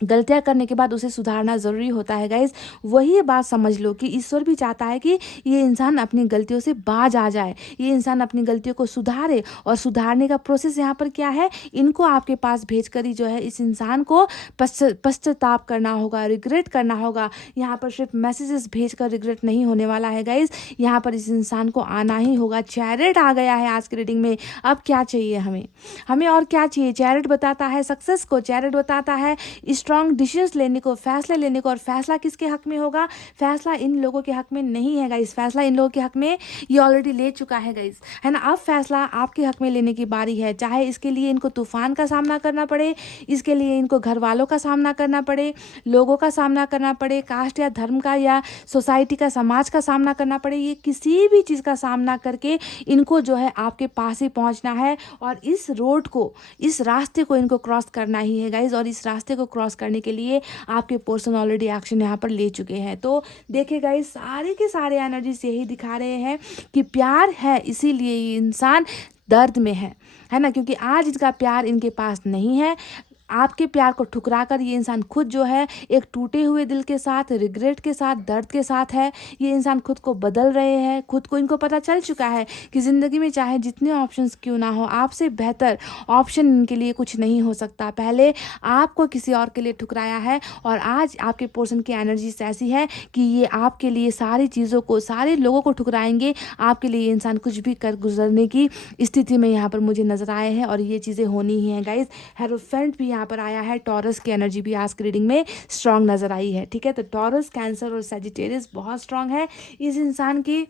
गलतियां करने के बाद उसे सुधारना ज़रूरी होता है गाइज। वही बात समझ लो कि ईश्वर भी चाहता है कि ये इंसान अपनी गलतियों से बाज आ जाए, ये इंसान अपनी गलतियों को सुधारे। और सुधारने का प्रोसेस यहाँ पर क्या है, इनको आपके पास भेजकर ही जो है इस इंसान को पश्चाताप करना होगा, रिग्रेट करना होगा। यहाँ पर सिर्फ मैसेजेस भेजकर रिग्रेट नहीं होने वाला है गाइज, यहाँ पर इस इंसान को आना ही होगा। चैरिट आ गया है आज की रीडिंग में। अब क्या चाहिए हमें और क्या चाहिए? चैरिट बताता है सक्सेस को, चैरिट बताता है स्ट्रॉन्ग डिसीजंस लेने को, फैसले लेने को। और फैसला किसके हक में होगा? फैसला इन लोगों के हक में नहीं है गाइस, फैसला इन लोगों के हक में ये ऑलरेडी ले चुका है गाइस, है ना। अब फैसला आपके हक में लेने की बारी है, चाहे इसके लिए इनको तूफान का सामना करना पड़े, इसके लिए इनको घर वालों का सामना करना पड़े, लोगों का सामना करना पड़े, कास्ट या धर्म का या सोसाइटी का, समाज का सामना करना पड़े। ये किसी भी चीज़ का सामना करके इनको जो है आपके पास ही पहुंचना है। और इस रोड को, इस रास्ते को इनको क्रॉस करना ही है गाइज। और इस रास्ते को क्रॉस करने के लिए आपके पर्सन ऑलरेडी एक्शन यहाँ पर ले चुके हैं। तो देखिए गाइज, सारे के सारे एनर्जीज यही दिखा रहे हैं कि प्यार है, इसीलिए ये इंसान दर्द में है ना। क्योंकि आज इसका प्यार इनके पास नहीं है। आपके प्यार को ठुकरा कर ये इंसान खुद जो है एक टूटे हुए दिल के साथ, रिग्रेट के साथ, दर्द के साथ है। ये इंसान खुद को बदल रहे हैं, खुद को इनको पता चल चुका है कि ज़िंदगी में चाहे जितने ऑप्शंस क्यों ना हो, आपसे बेहतर ऑप्शन इनके लिए कुछ नहीं हो सकता। पहले आपको किसी और के लिए ठुकराया है और आज आपके पर्सन की एनर्जी ऐसी है कि ये आपके लिए सारी चीज़ों को, सारे लोगों को ठुकराएंगे। आपके लिए ये इंसान कुछ भी कर गुजरने की स्थिति में यहाँ पर मुझे नज़र आए हैं और ये चीज़ें होनी ही हैं गाइज। हेरोफेंट भी यहाँ पर आया है, टॉरस की एनर्जी भी आज की रीडिंग में स्ट्रांग नजर आई है। ठीक है, तो टॉरस, कैंसर और सजिटेरियस बहुत स्ट्रांग है। इस इंसान की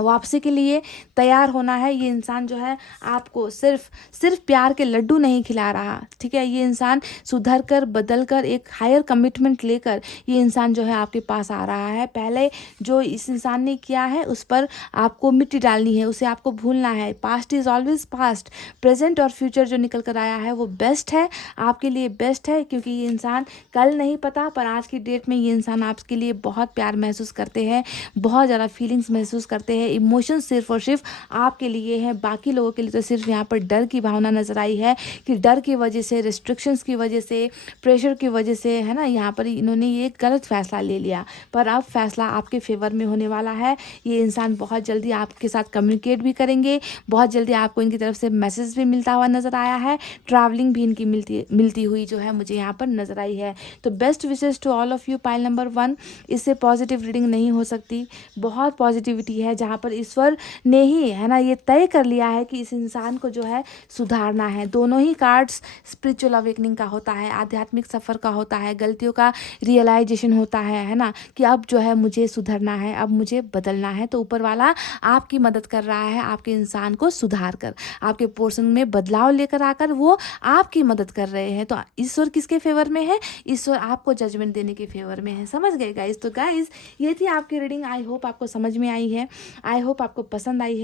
वापसी के लिए तैयार होना है। ये इंसान जो है आपको सिर्फ प्यार के लड्डू नहीं खिला रहा। ठीक है, ये इंसान सुधर कर, बदल कर, एक हायर कमिटमेंट लेकर ये इंसान जो है आपके पास आ रहा है। पहले जो इस इंसान ने किया है उस पर आपको मिट्टी डालनी है, उसे आपको भूलना है। Past is always past. Present और फ्यूचर जो निकल कर आया है वो बेस्ट है, आपके लिए बेस्ट है। क्योंकि ये इंसान कल नहीं पता, पर आज की डेट में ये इंसान आपके लिए बहुत प्यार महसूस करते हैं, बहुत ज़्यादा फीलिंग्स महसूस करते हैं। इमोशंस सिर्फ और सिर्फ आपके लिए है, बाकी लोगों के लिए तो सिर्फ यहाँ पर डर की भावना नजर आई है कि डर की वजह से, रिस्ट्रिक्शंस की वजह से, प्रेशर की वजह से, है ना, यहाँ पर इन्होंने ये गलत फैसला ले लिया। पर अब फैसला आपके फेवर में होने वाला है। ये इंसान बहुत जल्दी आपके साथ कम्युनिकेट भी करेंगे, बहुत जल्दी आपको इनकी तरफ से मैसेज भी मिलता हुआ नजर आया है, ट्रैवलिंग भी इनकी मिलती हुई जो है मुझे यहाँ पर नजर आई है। तो best wishes to all of you, pile number 1। इससे पॉजिटिव रीडिंग नहीं हो सकती, बहुत पॉजिटिविटी है जहाँ पर ईश्वर ने ही, है ना, ये तय कर लिया है कि इस इंसान को जो है सुधारना है। दोनों ही कार्ड्स स्पिरिचुअल अवेकनिंग का होता है, आध्यात्मिक सफ़र का होता है, गलतियों का रियलाइजेशन होता है ना, कि अब जो है मुझे सुधरना है, अब मुझे बदलना है। तो ऊपर वाला आपकी मदद कर रहा है, आपके इंसान को सुधार कर, आपके पोर्शन में बदलाव लेकर आकर वो आपकी मदद कर रहे हैं। तो ईश्वर किसके फेवर में है? ईश्वर आपको जजमेंट देने के फेवर में है। समझ गए गाइस? तो गाइस, ये थी आपकी रीडिंग। आई होप आपको समझ में आई है, आई होप आपको पसंद आई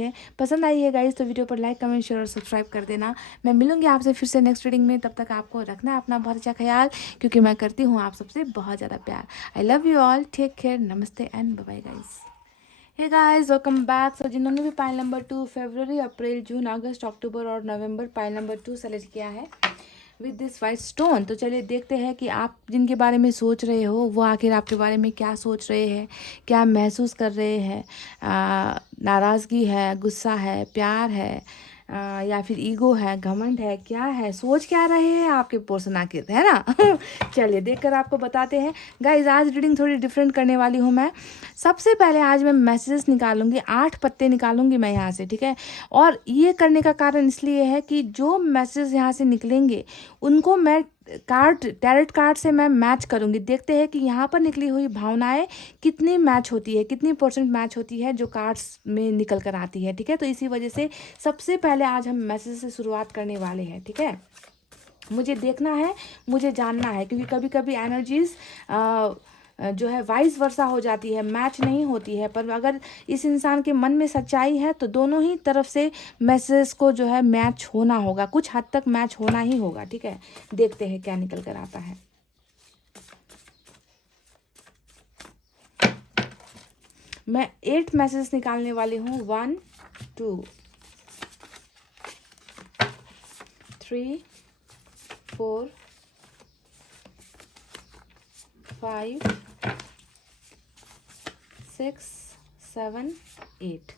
है गाइस। तो वीडियो पर लाइक, कमेंट, शेयर और सब्सक्राइब कर देना। मैं मिलूंगी आपसे फिर से नेक्स्ट रीडिंग में। तब तक आपको रखना है अपना बहुत अच्छा ख्याल, क्योंकि मैं करती हूँ आप सबसे बहुत ज़्यादा प्यार। I love you all, take care, नमस्ते and bye bye guys. Hey guys, welcome back. So जिन्होंने भी पाइल नंबर 2 फरवरी, अप्रैल, जून, अगस्त, अक्टूबर और नवंबर पाइल नंबर 2 सेलेक्ट किया है विद दिस वाइट स्टोन, तो चलिए देखते हैं कि आप जिनके बारे में सोच रहे हो वो आखिर आपके बारे में क्या सोच रहे हैं, क्या महसूस कर रहे हैं। नाराज़गी है, गुस्सा है, प्यार है, या फिर ईगो है, घमंड है, क्या है, सोच क्या रहे हैं आपके पर्सन आखिर, है ना। चलिए देखकर आपको बताते हैं गाइज। आज रीडिंग थोड़ी डिफरेंट करने वाली हूँ मैं। सबसे पहले आज मैं मैसेजेस निकालूंगी, 8 पत्ते निकालूंगी मैं यहाँ से, ठीक है। और ये करने का कारण इसलिए है कि जो मैसेज यहाँ से निकलेंगे उनको मैं टैरेट कार्ड से मैं मैच करूंगी। देखते हैं कि यहाँ पर निकली हुई भावनाएं कितनी मैच होती है, कितनी परसेंट मैच होती है जो कार्ड्स में निकल कर आती है, ठीक है। तो इसी वजह से सबसे पहले आज हम मैसेज से शुरुआत करने वाले हैं, ठीक है। मुझे देखना है, मुझे जानना है, क्योंकि कभी कभी एनर्जीज जो है वाइस वर्सा हो जाती है, मैच नहीं होती है। पर अगर इस इंसान के मन में सच्चाई है तो दोनों ही तरफ से मैसेज को जो है मैच होना होगा, कुछ हद तक मैच होना ही होगा, ठीक है। देखते हैं क्या निकल कर आता है। मैं 8 मैसेज निकालने वाली हूँ। 1 2 3 4 5 6 7 8।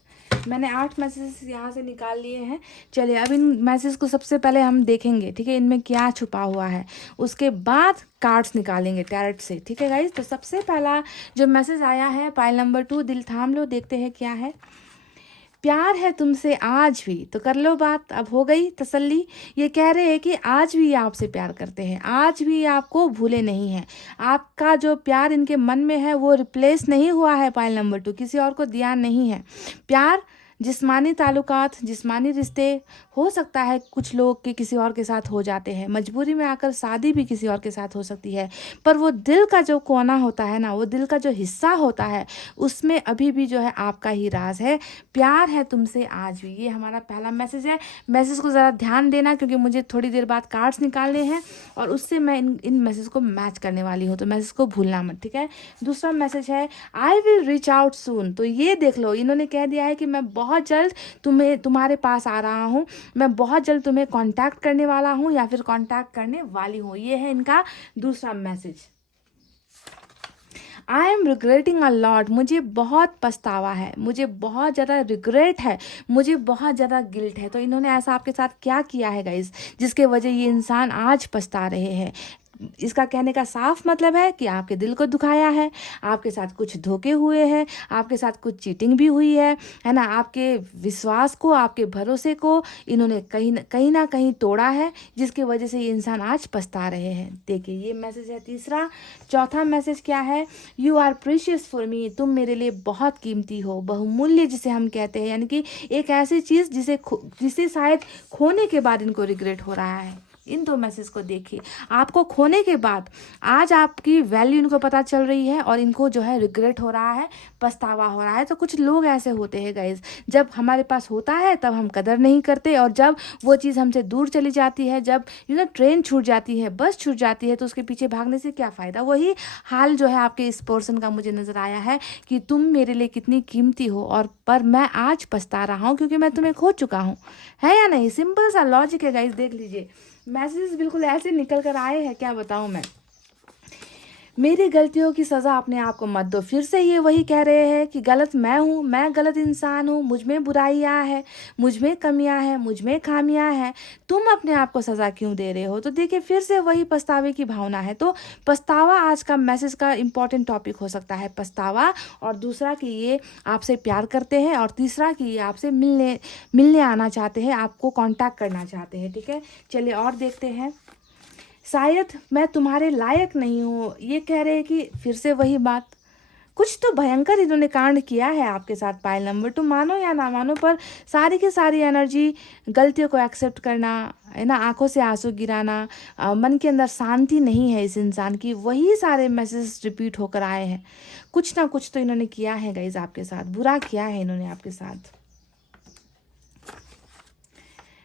मैंने 8 मैसेजेस यहाँ से निकाल लिए हैं। चलिए अब इन मैसेज को सबसे पहले हम देखेंगे, ठीक है, इनमें क्या छुपा हुआ है, उसके बाद कार्ड्स निकालेंगे टैरेट से, ठीक है गाइज। तो सबसे पहला जो मैसेज आया है पाइल नंबर 2, दिल थाम लो, देखते हैं क्या है। प्यार है तुमसे आज भी, तो कर लो बात, अब हो गई तसल्ली। ये कह रहे हैं कि आज भी ये आपसे प्यार करते हैं, आज भी आपको भूले नहीं हैं। आपका जो प्यार इनके मन में है वो रिप्लेस नहीं हुआ है पाइल नंबर 2, किसी और को दिया नहीं है। प्यार, जिस्मानी ताल्लुकात, जिस्मानी रिश्ते, हो सकता है कुछ लोग के किसी और के साथ हो जाते हैं, मजबूरी में आकर शादी भी किसी और के साथ हो सकती है, पर वो दिल का जो कोना होता है ना, वो दिल का जो हिस्सा होता है, उसमें अभी भी जो है आपका ही राज है। प्यार है तुमसे आज भी, ये हमारा पहला मैसेज है। मैसेज को ज़रा ध्यान देना क्योंकि मुझे थोड़ी देर बाद कार्ड्स निकालने हैं और उससे मैं इन मैसेज को मैच करने वाली हूँ, तो मैसेज को भूलना मत, ठीक है। दूसरा मैसेज है I will reach out soon. तो ये देख लो, इन्होंने कह दिया है कि मैं बहुत जल्द तुम्हारे पास आ रहा हूँ, मैं बहुत जल्द तुम्हें कांटेक्ट करने वाला हूँ या फिर कांटेक्ट करने वाली हूँ। ये है इनका दूसरा message. I am regretting a lot, मुझे बहुत पछतावा है, मुझे बहुत ज़्यादा रिग्रेट है, मुझे बहुत ज़्यादा गिल्ट है। तो इन्होंने ऐसा आपके साथ क्या किया है गाइस, जिसके वजह ये इंसान आज पछता रहे हैं। इसका कहने का साफ मतलब है कि आपके दिल को दुखाया है, आपके साथ कुछ धोखे हुए हैं, आपके साथ कुछ चीटिंग भी हुई है ना। आपके विश्वास को, आपके भरोसे को इन्होंने कहीं ना कहीं तोड़ा है, जिसकी वजह से ये इंसान आज पछता रहे हैं। देखिए ये मैसेज है तीसरा। चौथा मैसेज क्या है, you are precious for me, तुम मेरे लिए बहुत कीमती हो, बहुमूल्य जिसे हम कहते हैं, यानी कि एक ऐसी चीज़ जिसे शायद खोने के बाद इनको रिग्रेट हो रहा है। इन दो मैसेज को देखिए, आपको खोने के बाद आज आपकी वैल्यू इनको पता चल रही है और इनको जो है रिग्रेट हो रहा है, पछतावा हो रहा है। तो कुछ लोग ऐसे होते हैं गाइज, जब हमारे पास होता है तब हम कदर नहीं करते, और जब वो चीज़ हमसे दूर चली जाती है, जब ट्रेन छूट जाती है, बस छूट जाती है, तो उसके पीछे भागने से क्या फ़ायदा। वही हाल जो है आपके इस पोर्शन का मुझे नज़र आया है कि तुम मेरे लिए कितनी कीमती हो, और पर मैं आज पछता रहा हूँ क्योंकि मैं तुम्हें खो चुका हूँ। है या नहीं, सिंपल सा लॉजिक है गाइज। देख लीजिए मैसेजेस बिल्कुल ऐसे निकल कर आए हैं, क्या बताऊं मैं। मेरी गलतियों की सज़ा अपने आप को मत दो। फिर से ये वही कह रहे हैं कि गलत मैं हूँ, मैं गलत इंसान हूँ, मुझ में बुराइयाँ हैं, मुझ में कमियाँ हैं, मुझ में खामियाँ हैं, तुम अपने आप को सज़ा क्यों दे रहे हो। तो देखिए फिर से वही पछतावे की भावना है। तो पछतावा आज का मैसेज का इम्पॉर्टेंट टॉपिक हो सकता है, पछतावा। और दूसरा कि ये आपसे प्यार करते हैं, और तीसरा कि ये आपसे मिलने आना चाहते हैं, आपको कॉन्टैक्ट करना चाहते हैं, ठीक है। चलिए और देखते हैं। शायद मैं तुम्हारे लायक नहीं हूँ, ये कह रहे हैं कि फिर से वही बात, कुछ तो भयंकर इन्होंने कांड किया है आपके साथ पाइल नंबर 2, मानो या ना मानो, पर सारी की सारी एनर्जी, गलतियों को एक्सेप्ट करना है ना, आंखों से आंसू गिराना, मन के अंदर शांति नहीं है इस इंसान की, वही सारे मैसेज रिपीट होकर आए हैं। कुछ ना कुछ तो इन्होंने किया है गाइज आपके साथ, बुरा किया है इन्होंने आपके साथ।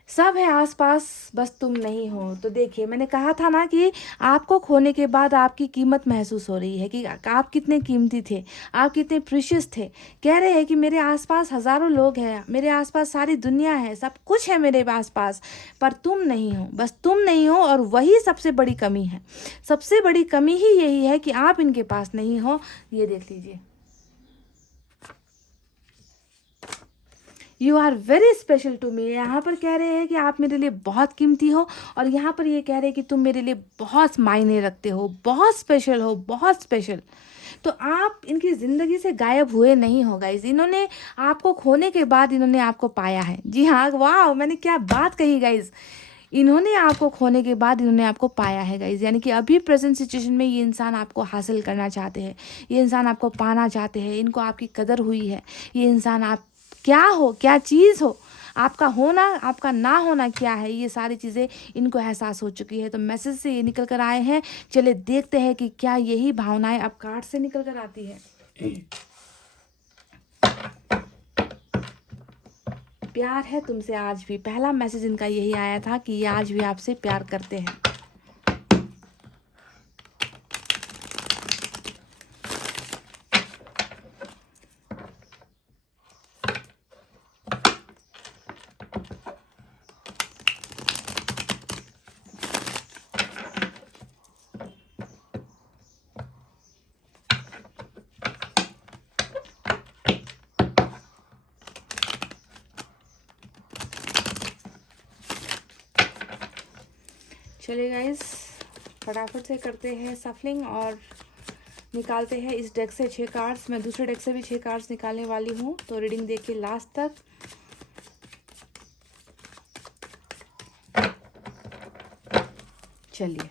सब है आसपास, बस तुम नहीं हो। तो देखिए मैंने कहा था ना कि आपको खोने के बाद आपकी कीमत महसूस हो रही है कि आप कितने कीमती थे, आप कितने प्रीशियस थे। कह रहे हैं कि मेरे आसपास हज़ारों लोग हैं, मेरे आसपास सारी दुनिया है, सब कुछ है मेरे आसपास, पर तुम नहीं हो, बस तुम नहीं हो। और वही सबसे बड़ी कमी है, सबसे बड़ी कमी ही यही है कि आप इनके पास नहीं हो। ये देख लीजिए, you are very special to me. यहाँ पर कह रहे हैं कि आप मेरे लिए बहुत कीमती हो, और यहाँ पर ये कह रहे हैं कि तुम मेरे लिए बहुत मायने रखते हो, बहुत स्पेशल हो, बहुत स्पेशल। तो आप इनकी ज़िंदगी से गायब हुए नहीं हो गाइज, इन्होंने आपको खोने के बाद इन्होंने आपको पाया है। जी हाँ, वाह, मैंने क्या बात कही गाइज, इन्होंने आपको खोने के बाद इन्होंने आपको पाया है गाइज। यानी कि अभी प्रेजेंट सिचुएशन में ये इंसान आपको हासिल करना चाहते हैं, ये इंसान आपको पाना चाहते हैं, इनको आपकी कदर हुई है। ये इंसान आप क्या हो, क्या चीज़ हो, आपका होना, आपका ना होना क्या है, ये सारी चीज़ें इनको एहसास हो चुकी है। तो मैसेज से ये निकल कर आए हैं। चलिए देखते हैं कि क्या यही भावनाएं अब कार्ड से निकल कर आती है। प्यार है तुमसे आज भी, पहला मैसेज इनका यही आया था कि ये आज भी आपसे प्यार करते हैं। चलिए गाइस, फटाफट से करते हैं सफलिंग और निकालते हैं इस डेक से 6 कार्ड्स। मैं दूसरे डेक से भी 6 कार्ड्स निकालने वाली हूँ, तो रीडिंग देखिए लास्ट तक। चलिए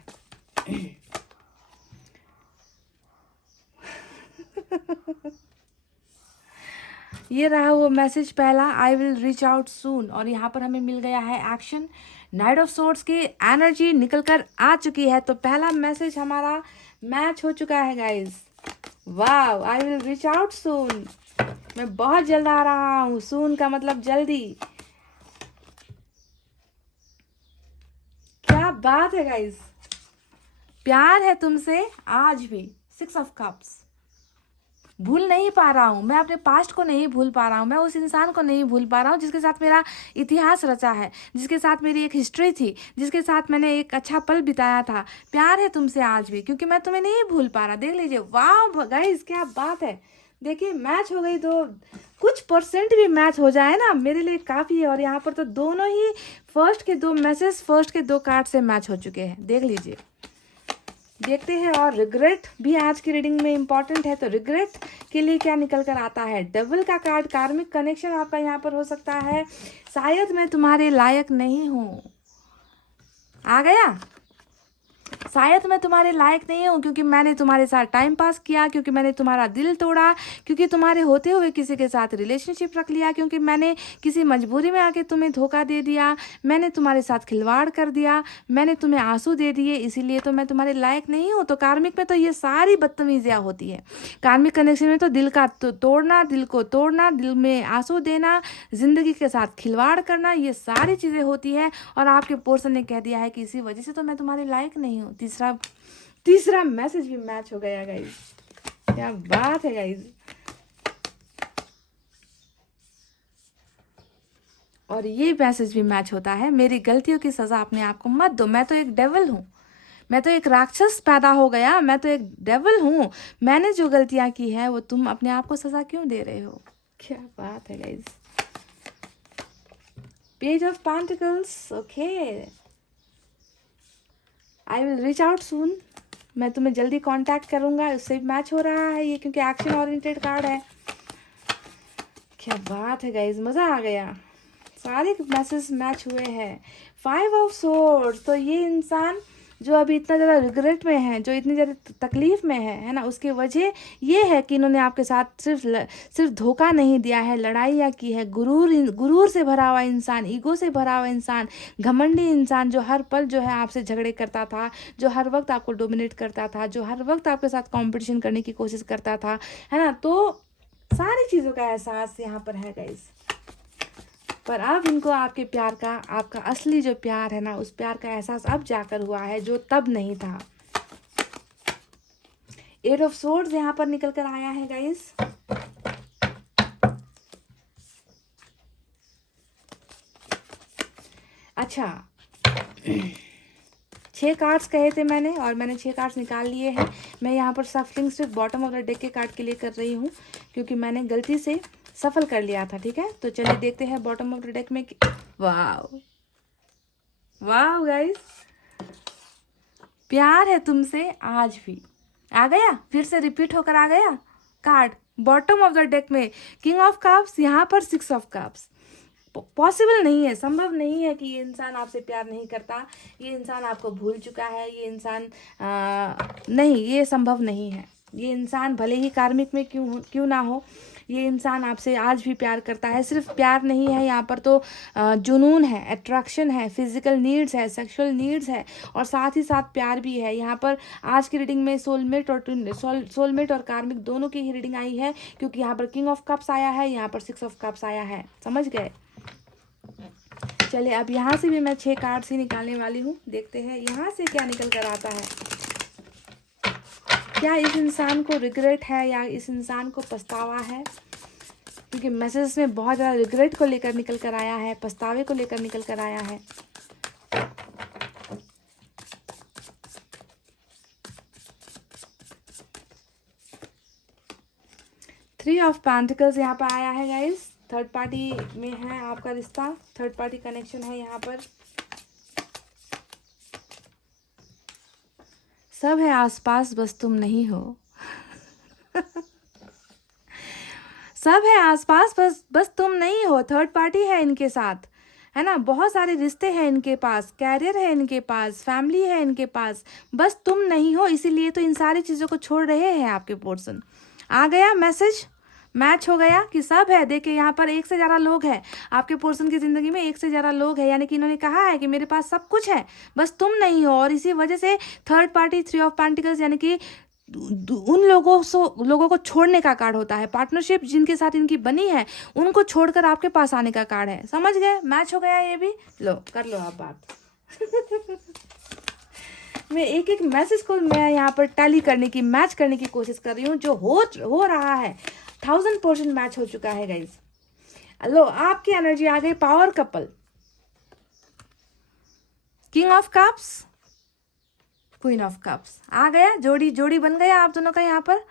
ये रहा वो मैसेज पहला, I will reach out soon. और यहाँ पर हमें मिल गया है एक्शन। नाइट ऑफ सोर्ड्स की एनर्जी निकल कर आ चुकी है, तो पहला मैसेज हमारा मैच हो चुका है guys. Wow, I will reach out soon, मैं बहुत जल्द आ रहा हूँ। सून का मतलब जल्दी। क्या बात है गाइस, प्यार है तुमसे आज भी। 6 ऑफ कप्स। भूल नहीं पा रहा हूँ, मैं अपने पास्ट को नहीं भूल पा रहा हूँ, मैं उस इंसान को नहीं भूल पा रहा हूँ जिसके साथ मेरा इतिहास रचा है, जिसके साथ मेरी एक हिस्ट्री थी, जिसके साथ मैंने एक अच्छा पल बिताया था। प्यार है तुमसे आज भी, क्योंकि मैं तुम्हें नहीं भूल पा रहा। देख लीजिए, वाह गाइस क्या बात है। देखिए मैच हो गई, तो कुछ परसेंट भी मैच हो जाए ना मेरे लिए काफ़ी है। और यहाँ पर तो दोनों ही फर्स्ट के 2 मैसेज, फर्स्ट के 2 कार्ड से मैच हो चुके हैं। देख लीजिए, देखते हैं। और रिग्रेट भी आज की रीडिंग में इंपॉर्टेंट है, तो रिग्रेट के लिए क्या निकल कर आता है। डेविल का कार्ड, कार्मिक कनेक्शन आपका यहाँ पर हो सकता है। शायद मैं तुम्हारे लायक नहीं हूँ, आ गया। शायद मैं तुम्हारे लायक नहीं हूँ, क्योंकि मैंने तुम्हारे साथ टाइम पास किया, क्योंकि मैंने तुम्हारा दिल तोड़ा, क्योंकि तुम्हारे होते हुए किसी के साथ रिलेशनशिप रख लिया, क्योंकि मैंने किसी मजबूरी में आके तुम्हें धोखा दे दिया, मैंने तुम्हारे साथ खिलवाड़ कर दिया, मैंने तुम्हें आंसू दे दिए, इसीलिए तो मैं तुम्हारे लायक नहीं हूँ। तो कार्मिक में तो ये सारी बदतमीजियाँ होती है। कार्मिक कनेक्शन में तो दिल का तोड़ना, दिल को तोड़ना, दिल में आंसू देना, जिंदगी के साथ खिलवाड़ करना, ये सारी चीज़ें होती है। और आपके पर्सन ने कह दिया है कि इसी वजह से तो मैं तुम्हारे लायक नहीं हूँ। तीसरा मैसेज भी मैच हो गया गाइस, क्या बात है गाइस। और ये मैसेज भी मैच होता है, मेरी गलतियों की सजा अपने आप को मत दो। मैं तो एक डेविल हूँ, मैं तो एक राक्षस पैदा हो गया, मैं तो एक डेविल हूँ। मैंने जो गलतियां की है वो तुम अपने आप को सजा क्यों दे रहे हो। क्या बात है guys. Page of pentacles, okay. I will reach out soon, मैं तुम्हें जल्दी कांटेक्ट करूंगा। उससे मैच हो रहा है ये, क्योंकि एक्शन ओरिएंटेड कार्ड है। क्या बात है गाइज, मज़ा आ गया। सारे मैसेज मैच हुए हैं। 5 ऑफ सोर्ड्स, तो ये इंसान जो अभी इतना ज़्यादा रिग्रेट में है, जो इतनी ज़्यादा तकलीफ में है ना, उसकी वजह ये है कि इन्होंने आपके साथ सिर्फ धोखा नहीं दिया है, लड़ाइयाँ की है। गुरूर से भरा हुआ इंसान, ईगो से भरा हुआ इंसान, घमंडी इंसान, जो हर पल जो है आपसे झगड़े करता था, जो हर वक्त आपको डोमिनेट करता था, जो हर वक्त आपके साथ कॉम्पिटिशन करने की कोशिश करता था, है ना। तो सारी चीज़ों का एहसास यहाँ पर है गाइस। पर अब इनको आपके प्यार का, आपका असली जो प्यार है ना, उस प्यार का एहसास अब जाकर हुआ है, जो तब नहीं था। 8 ऑफ सोर्ड्स यहाँ पर निकल कर आया है गाइस। अच्छा, 6 कार्ड्स कहे थे मैंने, और मैंने 6 कार्ड्स निकाल लिए हैं। मैं यहाँ पर सफलिंग सिर्फ बॉटम ऑफ द डेक के कार्ड के लिए कर रही हूँ, क्योंकि मैंने गलती से सफल कर लिया था। ठीक है, तो चलिए देखते हैं बॉटम ऑफ द डेक में। वाव वाव गाइस, प्यार है तुमसे आज भी। आ गया, फिर से रिपीट होकर आ गया card bottom of the deck में। किंग ऑफ कप्स, यहाँ पर 6 ऑफ कप्स। पॉसिबल नहीं है, संभव नहीं है कि ये इंसान आपसे प्यार नहीं करता, ये इंसान आपको भूल चुका है, ये इंसान नहीं, ये संभव नहीं है। ये इंसान भले ही कार्मिक में क्यों ना हो, ये इंसान आपसे आज भी प्यार करता है। सिर्फ प्यार नहीं है यहाँ पर, तो जुनून है, अट्रैक्शन है, फिजिकल नीड्स है, सेक्सुअल नीड्स है, और साथ ही साथ प्यार भी है। यहाँ पर आज की रीडिंग में सोलमेट और कार्मिक दोनों की ही रीडिंग आई है, क्योंकि यहाँ पर किंग ऑफ कप्स आया है, यहाँ पर 6 ऑफ कप्स आया है। समझ गए। चलिए अब यहाँ से भी मैं 6 कार्ड्स ही निकालने वाली हूँ, देखते हैं यहाँ से क्या निकल कर आता है। क्या इस इंसान को रिग्रेट है या इस इंसान को पछतावा है, क्योंकि मैसेज में बहुत ज़्यादा रिग्रेट को लेकर निकल कर आया है, पछतावे को लेकर निकल कर आया है। थ्री ऑफ पेंटिकल्स यहाँ पर आया है गाइस। थर्ड पार्टी में है आपका रिश्ता, थर्ड पार्टी कनेक्शन है यहाँ पर। सब है आसपास बस तुम नहीं हो। सब है आसपास बस तुम नहीं हो। थर्ड पार्टी है इनके साथ, है ना, बहुत सारे रिश्ते हैं इनके पास, कैरियर है इनके पास, फैमिली है इनके पास, बस तुम नहीं हो। इसीलिए तो इन सारी चीज़ों को छोड़ रहे हैं आपके पर्सन। आ गया मैसेज, मैच हो गया कि सब है। देखिए यहाँ पर एक से ज़्यादा लोग हैं आपके पर्सन की ज़िंदगी में, एक से ज़्यादा लोग हैं, यानी कि इन्होंने कहा है कि मेरे पास सब कुछ है बस तुम नहीं हो। और इसी वजह से थर्ड पार्टी, 3 ऑफ पेंटिकल्स, यानी कि उन लोगों को छोड़ने का कार्ड होता है। पार्टनरशिप जिनके साथ इनकी बनी है उनको छोड़कर आपके पास आने का कार्ड है। समझ गए, मैच हो गया ये भी। लो कर लो आप बात। मैं एक एक मैसेज को मैं यहाँ पर टैली करने की, मैच करने की कोशिश कर रही हूँ। जो हो रहा है 1000% मैच हो चुका है गाइज। लो आपकी एनर्जी आ गई power couple, king of cups, queen of cups आ गया। जोड़ी बन गया आप दोनों का यहाँ पर।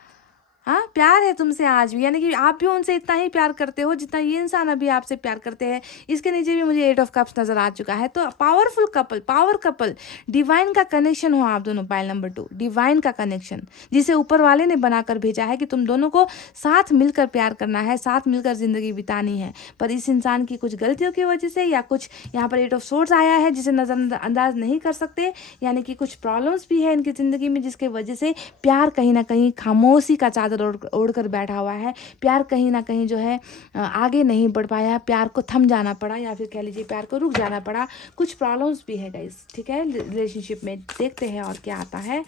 हाँ, प्यार है तुमसे आज भी, यानी कि आप भी उनसे इतना ही प्यार करते हो जितना ये इंसान अभी आपसे प्यार करते हैं। इसके नीचे भी मुझे 8 ऑफ कप्स नजर आ चुका है। तो powerful couple, power couple, divine का कनेक्शन हो आप दोनों। पाइल नंबर 2, डिवाइन का कनेक्शन, जिसे ऊपर वाले ने बनाकर भेजा है कि तुम दोनों को साथ मिलकर प्यार करना है, साथ मिलकर जिंदगी बितानी है। पर इस इंसान की कुछ गलतियों की वजह से, या कुछ यहाँ पर 8 ऑफ सोर्ड्स आया है जिसे नजरअंदाज नहीं कर सकते, यानी कि कुछ प्रॉब्लम्स भी है इनकी जिंदगी में, जिसके वजह से प्यार कहीं ना कहीं खामोशी का चादर ओढ़ कर बैठा हुआ है। प्यार कहीं ना कहीं जो है आगे नहीं बढ़ पाया, प्यार को थम जाना पड़ा, या फिर कह लीजिए प्यार को रुक जाना पड़ा। कुछ प्रॉब्लम्स भी है गाइस, ठीक है, रिलेशनशिप में। देखते हैं और क्या आता है।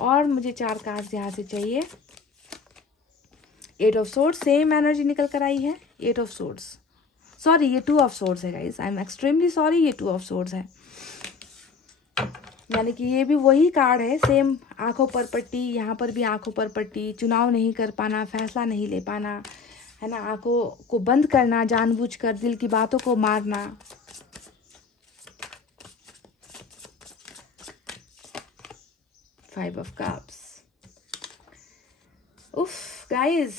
और मुझे 4 कार्ड्स यहाँ से चाहिए। 8 ऑफ सोर्ड्स, सेम एनर्जी निकल कर आई है। 8 ऑफ सोर्ड्स, सॉरी ये 2 ऑफ सोर्ड्स है guys, I am extremely sorry, ये 2 ऑफ सोर्ड्स है। यानी कि ये भी वही कार्ड है, सेम। आंखों पर पट्टी, यहाँ पर भी आंखों पर पट्टी, चुनाव नहीं कर पाना, फैसला नहीं ले पाना, है ना, आंखों को बंद करना जानबूझकर, दिल की बातों को मारना। फाइव ऑफ कप्स, उफ guys,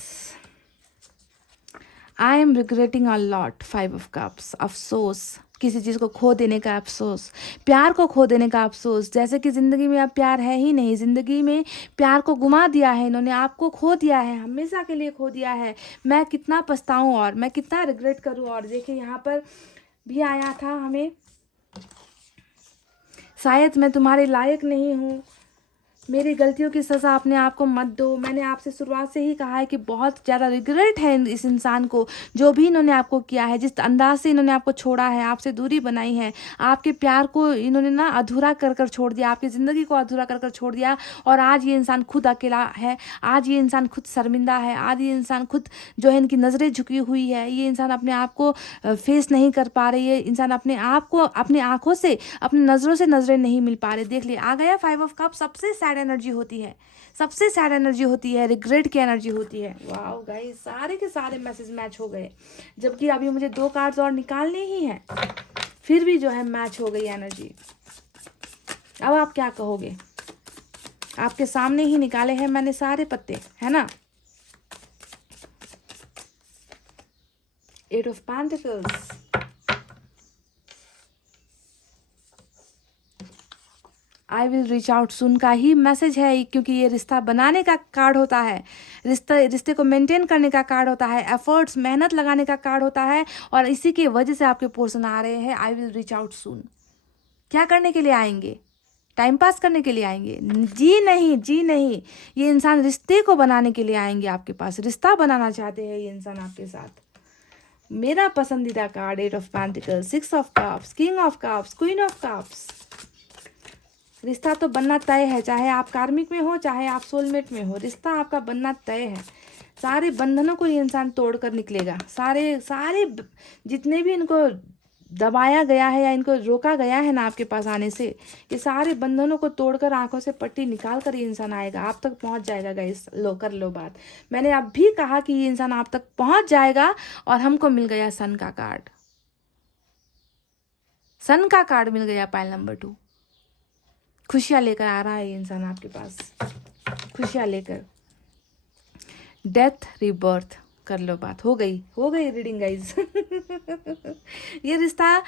I am regretting a lot. 5 of cups, अफसोस, किसी चीज़ को खो देने का अफसोस, प्यार को खो देने का अफसोस। जैसे कि ज़िंदगी में अब प्यार है ही नहीं, ज़िंदगी में प्यार को गुमा दिया है इन्होंने, आपको खो दिया है, हमेशा के लिए खो दिया है। मैं कितना पछताऊँ और मैं कितना रिग्रेट करूँ। और देखिए यहाँ पर भी आया था हमें, शायद मैं तुम्हारे लायक नहीं हूँ, मेरी गलतियों की सज़ा अपने आप को मत दो। मैंने आपसे शुरुआत से ही कहा है कि बहुत ज़्यादा रिग्रेट है इस इंसान को, जो भी इन्होंने आपको किया है, जिस अंदाज से इन्होंने आपको छोड़ा है, आपसे दूरी बनाई है, आपके प्यार को इन्होंने ना अधूरा कर कर छोड़ दिया, आपकी ज़िंदगी को अधूरा कर कर छोड़ दिया। और आज ये इंसान खुद अकेला है, आज ये इंसान खुद शर्मिंदा है, आज ये इंसान खुद जो है इनकी नज़रें झुकी हुई है, ये इंसान अपने आप को फेस नहीं कर पा रही है, इंसान अपने आप को अपनी आंखों से, अपनी नज़रों से नज़रें नहीं मिल पा रहे। देख लिए आ गया 5 ऑफ कप। सबसे सैड एनर्जी होती है, सबसे सैड एनर्जी होती है, रिग्रेट की एनर्जी होती है। वाओ गाइस, सारे के सारे मैसेज मैच हो गए, जबकि अभी मुझे 2 कार्ड्स और निकालने ही हैं, फिर भी जो है मैच हो गई एनर्जी। अब आप क्या कहोगे? आपके सामने ही निकाले हैं मैंने सारे पत्ते, है ना। 8 of pentacles, I will reach out soon का ही मैसेज है, क्योंकि ये रिश्ता बनाने का कार्ड होता है, रिश्ते को मेंटेन करने का कार्ड होता है, एफर्ट्स, मेहनत लगाने का कार्ड होता है। और इसी की वजह से आपके पोर्शन आ रहे हैं, I will reach out soon. क्या करने के लिए आएंगे? टाइम पास करने के लिए आएंगे? जी नहीं, जी नहीं, ये इंसान रिश्ते को बनाने के लिए आएंगे आपके पास, रिश्ता बनाना चाहते हैं ये इंसान आपके साथ। मेरा पसंदीदा card 8 of pentacles, 6 of cups, king of cups, queen of cups. रिश्ता तो बनना तय है, चाहे आप कार्मिक में हो, चाहे आप सोलमेट में हो, रिश्ता आपका बनना तय है। सारे बंधनों को ये इंसान तोड़ कर निकलेगा, सारे जितने भी इनको दबाया गया है या इनको रोका गया है ना आपके पास आने से, ये सारे बंधनों को तोड़कर, आंखों से पट्टी निकाल कर ये इंसान आएगा, आप तक पहुंच जाएगा गाइस। लो कर लो बात, मैंने अब भी कहा कि ये इंसान आप तक पहुंच जाएगा। और हमको मिल गया सन का कार्ड, सन का कार्ड मिल गया पाइल नंबर 2। खुशियाँ लेकर आ रहा है ये इंसान आपके पास, खुशियाँ लेकर। डेथ, रिबर्थ, कर लो बात, हो गई रीडिंग गाइज। ये रिश्ता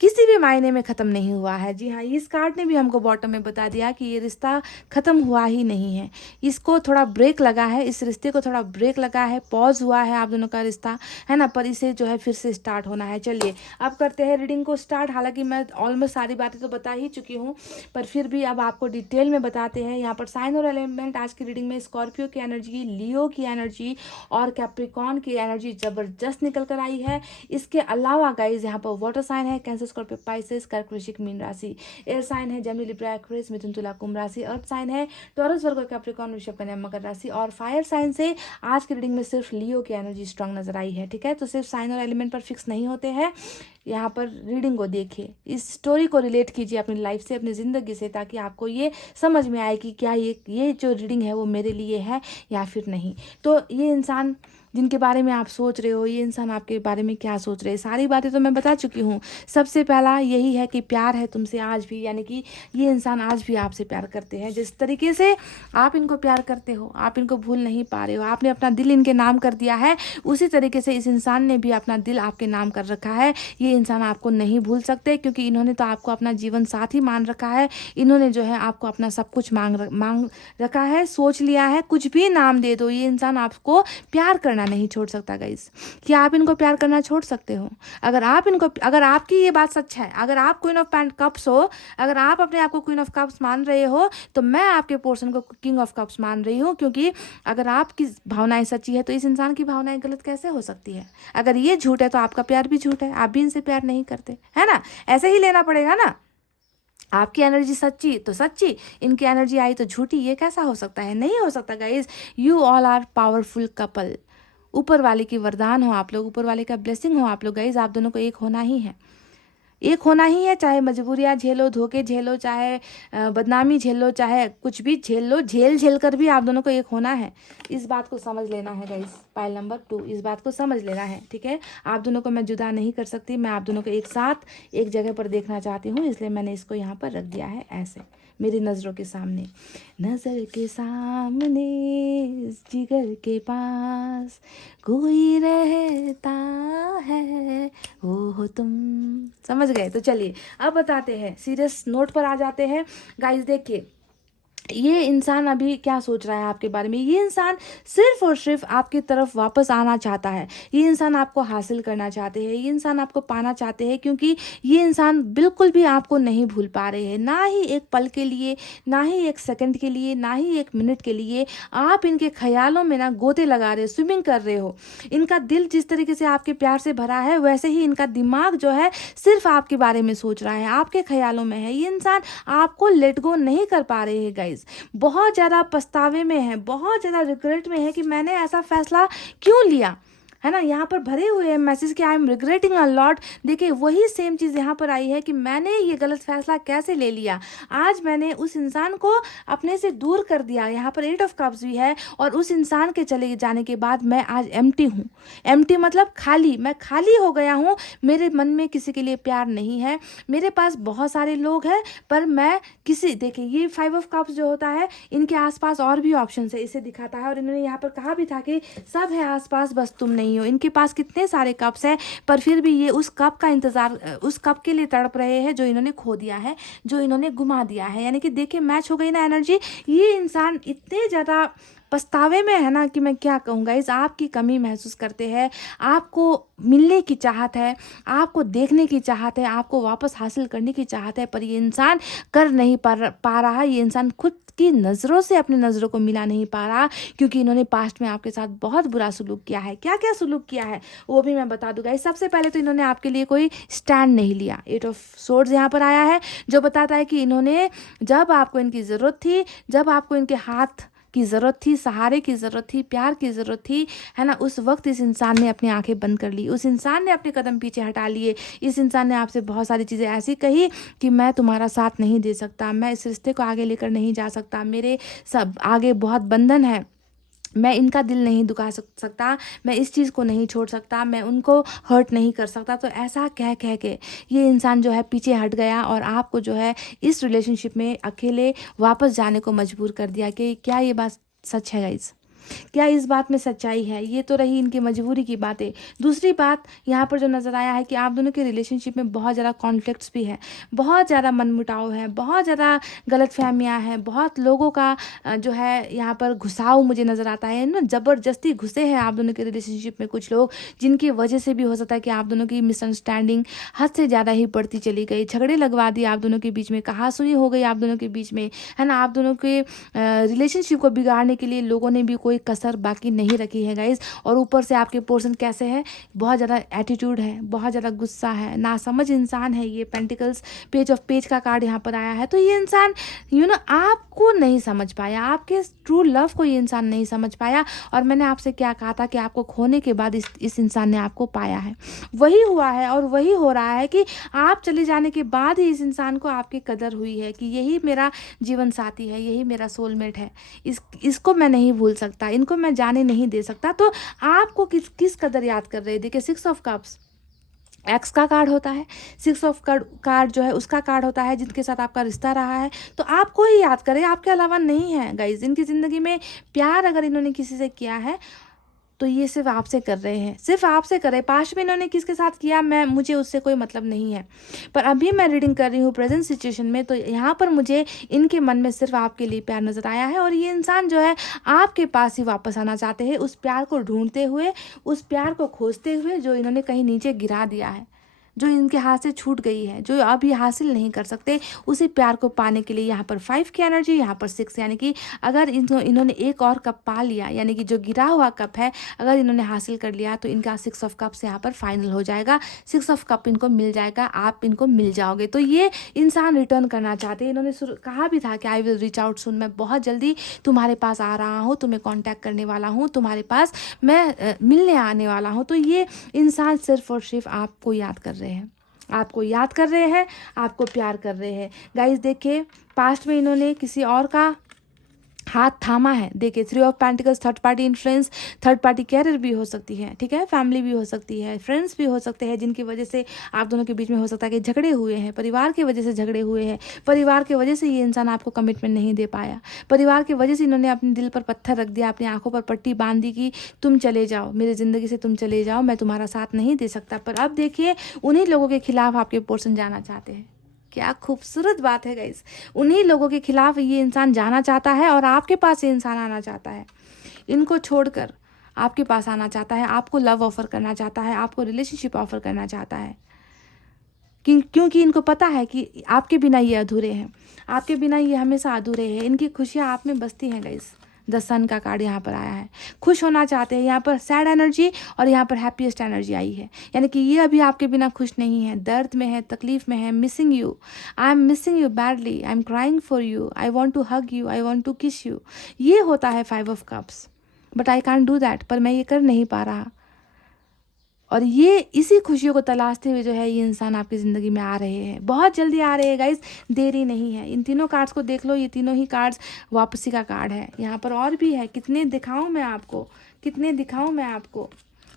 किसी भी मायने में ख़त्म नहीं हुआ है। जी हाँ, इस कार्ड ने भी हमको बॉटम में बता दिया कि ये रिश्ता ख़त्म हुआ ही नहीं है, इसको थोड़ा ब्रेक लगा है, इस रिश्ते को थोड़ा ब्रेक लगा है, पॉज हुआ है आप दोनों का रिश्ता, है ना, पर इसे जो है फिर से स्टार्ट होना है। चलिए अब करते हैं रीडिंग को स्टार्ट। हालांकि मैं ऑलमोस्ट सारी बातें तो बता ही चुकी हूँ, पर फिर भी अब आपको डिटेल में बताते हैं। यहाँ पर साइन और एलिमेंट आज की रीडिंग में स्कॉर्पियो की एनर्जी, लियो की एनर्जी और कैप्रिकॉर्न की एनर्जी ज़बरदस्त निकल कर आई है। इसके अलावा गाइज यहाँ पर वाटर साइन है कैंसर, स्कॉर्पियो, पाइसेस, कर्क, वृश्चिक, मीन राशि। एयर साइन है जेमिनी, लिब्रा, एक्वेरियस, मिथुन, तुला, कुंभ राशि। अर्थ साइन है टॉरस, वर्गो, कैप्रिकॉर्न, वृषभ, कन्या, मकर राशि। और फायर साइन से आज की रीडिंग में सिर्फ लियो की एनर्जी स्ट्रांग नजर आई है। ठीक है, तो सिर्फ साइन और एलिमेंट पर फिक्स नहीं होते हैं। यहाँ पर रीडिंग को देखिए, इस स्टोरी को रिलेट कीजिए अपनी लाइफ से, अपनी ज़िंदगी से, ताकि आपको ये समझ में आए कि क्या ये जो रीडिंग है वो मेरे लिए है या फिर नहीं। तो ये इंसान जिनके बारे में आप सोच रहे हो, ये इंसान आपके बारे में क्या सोच रहे हैं, सारी बातें तो मैं बता चुकी हूँ। सबसे पहला यही है कि प्यार है तुमसे आज भी, यानी कि ये इंसान आज भी आपसे प्यार करते हैं। जिस तरीके से आप इनको प्यार करते हो, आप इनको भूल नहीं पा रहे हो, आपने अपना दिल इनके नाम कर दिया है, उसी तरीके से इस इंसान ने भी अपना दिल आपके नाम कर रखा है। ये इंसान आपको नहीं भूल सकते, क्योंकि इन्होंने तो आपको अपना जीवन साथी मान रखा है। इन्होंने जो है आपको अपना सब कुछ मांग रखा है, सोच लिया है। कुछ भी नाम दे दो, ये इंसान आपको प्यार करना नहीं छोड़ सकता गाइस। क्या आप इनको प्यार करना छोड़ सकते हो? अगर आपकी ये बात सच है, अगर आप क्वीन ऑफ कप्स हो, अगर आप अपने आप को क्वीन ऑफ कप्स मान रहे हो, तो मैं आपके पोर्शन को किंग ऑफ कप्स मान रही हूँ। क्योंकि अगर आपकी भावनाएं सच्ची है तो इस इंसान की भावनाएं गलत कैसे हो सकती है? अगर ये झूठ है तो आपका प्यार भी झूठ है, आप भी इनसे प्यार नहीं करते, है ना? ऐसे ही लेना पड़ेगा ना। आपकी एनर्जी सच्ची तो सच्ची, इनकी एनर्जी आई तो झूठी, ये कैसा हो सकता है? नहीं हो सकता guys. You all are powerful couple. ऊपर वाले की वरदान हो आप लोग, ऊपर वाले का ब्लेसिंग हो आप लोग गाइस। आप दोनों को एक होना ही है, एक होना ही है। चाहे मजबूरियाँ झेलो, धोखे झेलो, चाहे बदनामी झेलो, चाहे कुछ भी झेल लो, झेल कर भी आप दोनों को एक होना है। इस बात को समझ लेना है गाइस। पाइल नंबर 2, इस बात को समझ लेना है। ठीक है, आप दोनों को मैं जुदा नहीं कर सकती, मैं आप दोनों को एक साथ एक जगह पर देखना चाहती हूँ, इसलिए मैंने इसको यहाँ पर रख दिया है ऐसे मेरी नज़रों के सामने। नज़र के सामने जिगर के पास कोई रहता है, वो हो तुम। समझ गए? तो चलिए अब बताते हैं, सीरियस नोट पर आ जाते हैं गाइस। देखिए ये इंसान अभी क्या सोच रहा है आपके बारे में। ये इंसान सिर्फ और सिर्फ आपकी तरफ वापस आना चाहता है। ये इंसान आपको हासिल करना चाहते हैं, ये इंसान आपको पाना चाहते हैं, क्योंकि ये इंसान बिल्कुल भी आपको नहीं भूल पा रहे हैं, ना ही एक पल के लिए, ना ही एक सेकंड के लिए, ना ही एक मिनट के लिए। आप इनके ख्यालों में ना गोते लगा रहे हो, स्विमिंग कर रहे हो। इनका दिल जिस तरीके से आपके प्यार से भरा है, वैसे ही इनका दिमाग जो है सिर्फ आपके बारे में सोच रहा है, आपके ख्यालों में है। ये इंसान आपको लेट गो नहीं कर पा रहे हैं गाइज। बहुत ज़्यादा पछतावे में है, बहुत ज़्यादा रिग्रेट में है कि मैंने ऐसा फैसला क्यों लिया, है ना। यहाँ पर भरे हुए हैं मैसेज कि I am regretting a lot. देखिए वही सेम चीज़ यहाँ पर आई है कि मैंने ये गलत फैसला कैसे ले लिया। आज मैंने उस इंसान को अपने से दूर कर दिया। यहाँ पर 8 ऑफ कप्स भी है, और उस इंसान के चले जाने के बाद मैं आज एम्प्टी हूँ। एम्प्टी मतलब खाली, मैं खाली हो गया हूँ। मेरे मन में किसी के लिए प्यार नहीं है। मेरे पास बहुत सारे लोग हैं, पर मैं देखिए ये 5 ऑफ कप्स जो होता है, इनके आसपास और भी ऑप्शन है, इसे दिखाता है। और इन्होंने यहाँ पर कहा भी था कि सब है आसपास, बस तुम नहीं हो। इनके पास कितने सारे कप्स हैं, पर फिर भी ये उस कप का इंतजार, उस कप के लिए तड़प रहे हैं जो इन्होंने खो दिया है, जो इन्होंने गुमा दिया है। यानी कि देखिए मैच हो गई ना एनर्जी। ये इंसान इतने ज़्यादा पछतावे में है ना कि मैं क्या कहूँगा। इस आपकी कमी महसूस करते हैं, आपको मिलने की चाहत है, आपको देखने की चाहत है, आपको वापस हासिल करने की चाहत है, पर ये इंसान कर नहीं पा रहा। ये इंसान खुद की नज़रों से अपनी नज़रों को मिला नहीं पा रहा, क्योंकि इन्होंने पास्ट में आपके साथ बहुत बुरा सुलूक किया है। क्या क्या सुलूक किया है वो भी मैं बता दूंगा। सबसे पहले तो इन्होंने आपके लिए कोई स्टैंड नहीं लिया। 8 ऑफ सोर्ड्स यहाँ पर आया है, जो बताता है कि इन्होंने जब आपको इनकी ज़रूरत थी, जब आपको इनके हाथ की ज़रूरत थी, सहारे की ज़रूरत थी, प्यार की ज़रूरत थी, है ना, उस वक्त इस इंसान ने अपनी आंखें बंद कर ली। उस इंसान ने अपने कदम पीछे हटा लिए। इस इंसान ने आपसे बहुत सारी चीज़ें ऐसी कही कि मैं तुम्हारा साथ नहीं दे सकता, मैं इस रिश्ते को आगे लेकर नहीं जा सकता, मेरे सब आगे बहुत बंधन है, मैं इनका दिल नहीं दुखा सकता, मैं इस चीज़ को नहीं छोड़ सकता, मैं उनको हर्ट नहीं कर सकता। तो ऐसा कह के ये इंसान जो है पीछे हट गया, और आपको जो है इस रिलेशनशिप में अकेले वापस जाने को मजबूर कर दिया। कि क्या ये बात सच है गाइज? क्या इस बात में सच्चाई है? ये तो रही इनकी मजबूरी की बातें। दूसरी बात यहाँ पर जो नज़र आया है कि आप दोनों के रिलेशनशिप में बहुत ज़्यादा कॉन्फ्लिक्ट्स भी है, बहुत ज़्यादा मनमुटाव है, बहुत ज़्यादा गलतफहमियाँ हैं, बहुत लोगों का जो है यहाँ पर घुसाव मुझे नज़र आता है ना, ज़बरदस्ती घुसे हैं आप दोनों के रिलेशनशिप में कुछ लोग, जिनकी वजह से भी हो सकता है कि आप दोनों की मिसअंडरस्टैंडिंग हद से ज़्यादा ही बढ़ती चली गई, झगड़े लगवा दिए आप दोनों के बीच में, कहासुनी हो गई आप दोनों के बीच में, है ना। आप दोनों के रिलेशनशिप को बिगाड़ने के लिए लोगों ने भी कोई कसर बाकी नहीं रखी है गाइज। और ऊपर से आपके पर्सन कैसे है, बहुत ज़्यादा एटीट्यूड है, बहुत ज़्यादा गुस्सा है, नासमझ इंसान है ये। पेंटिकल्स पेज ऑफ पेज का कार्ड यहाँ पर आया है। तो ये इंसान आपको नहीं समझ पाया, आपके ट्रू लव को ये इंसान नहीं समझ पाया। और मैंने आपसे क्या कहा था कि आपको खोने के बाद इस इंसान ने आपको पाया है, वही हुआ है और वही हो रहा है कि आप चले जाने के बाद ही इस इंसान को आपकी कदर हुई है कि यही मेरा जीवन साथी है, यही मेरा सोलमेट है, इसको मैं नहीं भूल सकता, इनको मैं जाने नहीं दे सकता। तो आपको किस कदर याद कर रहे हैं। देखिए 6 ऑफ कप्स एक्स का कार्ड होता है, 6 ऑफ कार्ड जो है उसका कार्ड होता है जिनके साथ आपका रिश्ता रहा है। तो आपको ही याद करें, आपके अलावा नहीं है गाइज। इनकी ज़िंदगी में प्यार अगर इन्होंने किसी से किया है तो ये सिर्फ आपसे कर रहे हैं, सिर्फ आपसे कर रहे हैं। पास्ट में इन्होंने किसके साथ किया मुझे उससे कोई मतलब नहीं है, पर अभी मैं रीडिंग कर रही हूँ प्रेजेंट सिचुएशन में, तो यहाँ पर मुझे इनके मन में सिर्फ आपके लिए प्यार नज़र आया है। और ये इंसान जो है आपके पास ही वापस आना चाहते हैं, उस प्यार को ढूंढते हुए, उस प्यार को खोजते हुए जो इन्होंने कहीं नीचे गिरा दिया है, जो इनके हाथ से छूट गई है, जो अब ये हासिल नहीं कर सकते, उसी प्यार को पाने के लिए यहाँ पर 5 की एनर्जी, यहाँ पर 6, यानी कि अगर इन्होंने एक और कप पा लिया, यानी कि जो गिरा हुआ कप है अगर इन्होंने हासिल कर लिया तो इनका 6 ऑफ कप्स यहाँ पर फाइनल हो जाएगा, 6 ऑफ कप इनको मिल जाएगा, आप इनको मिल जाओगे। तो ये इंसान रिटर्न करना चाहते हैं। इन्होंने कहा भी था कि I will reach out soon, मैं बहुत जल्दी तुम्हारे पास आ रहा हूँ, तुम्हें कॉन्टैक्ट करने वाला हूँ, तुम्हारे पास मैं मिलने आने वाला हूँ। तो ये इंसान सिर्फ और सिर्फ आपको याद कर रहे हैं, आपको याद कर रहे हैं, आपको प्यार कर रहे हैं। गाइस देखिए पास्ट में इन्होंने किसी और का हाथ थामा है। देखिए 3 of pentacles, third party influence, third party career भी हो सकती है, ठीक है, फैमिली भी हो सकती है, फ्रेंड्स भी हो सकते हैं, जिनकी वजह से आप दोनों के बीच में हो सकता है कि झगड़े हुए हैं, परिवार की वजह से झगड़े हुए हैं, परिवार की वजह से ये इंसान आपको कमिटमेंट नहीं दे पाया, परिवार की वजह से इन्होंने अपने दिल पर पत्थर रख दिया, अपनी आंखों पर पट्टी बांध दी कि तुम चले जाओ, मेरी ज़िंदगी से तुम चले जाओ, मैं तुम्हारा साथ नहीं दे सकता। पर अब देखिए उन्हीं लोगों के खिलाफ आपके पर्सन जाना चाहते हैं। क्या खूबसूरत बात है गाइस, उन्हीं लोगों के खिलाफ ये इंसान जाना चाहता है और आपके पास ये इंसान आना चाहता है, इनको छोड़कर आपके पास आना चाहता है, आपको लव ऑफर करना चाहता है, आपको रिलेशनशिप ऑफर करना चाहता है, क्योंकि इनको पता है कि आपके बिना ये अधूरे हैं, आपके बिना ये हमेशा अधूरे हैं। इनकी खुशियाँ आप में बसती हैं गाइस। 10 सन का कार्ड यहाँ पर आया है, खुश होना चाहते हैं, यहाँ पर सैड एनर्जी और यहाँ पर हैप्पीएस्ट एनर्जी आई है, यानी कि ये अभी आपके बिना खुश नहीं है, दर्द में है, तकलीफ में है, missing you, I am missing you badly, I am crying for you, I want to hug you, I want to kiss you. ये होता है 5 of cups, but I can't do that, पर मैं ये कर नहीं पा रहा। और ये इसी खुशियों को तलाशते हुए जो है ये इंसान आपकी ज़िंदगी में आ रहे हैं, बहुत जल्दी आ रहे हैं गाइस, देरी नहीं है। इन तीनों कार्ड्स को देख लो, ये तीनों ही कार्ड्स वापसी का कार्ड है। यहाँ पर और भी है, कितने दिखाऊं मैं आपको, कितने दिखाऊं मैं आपको।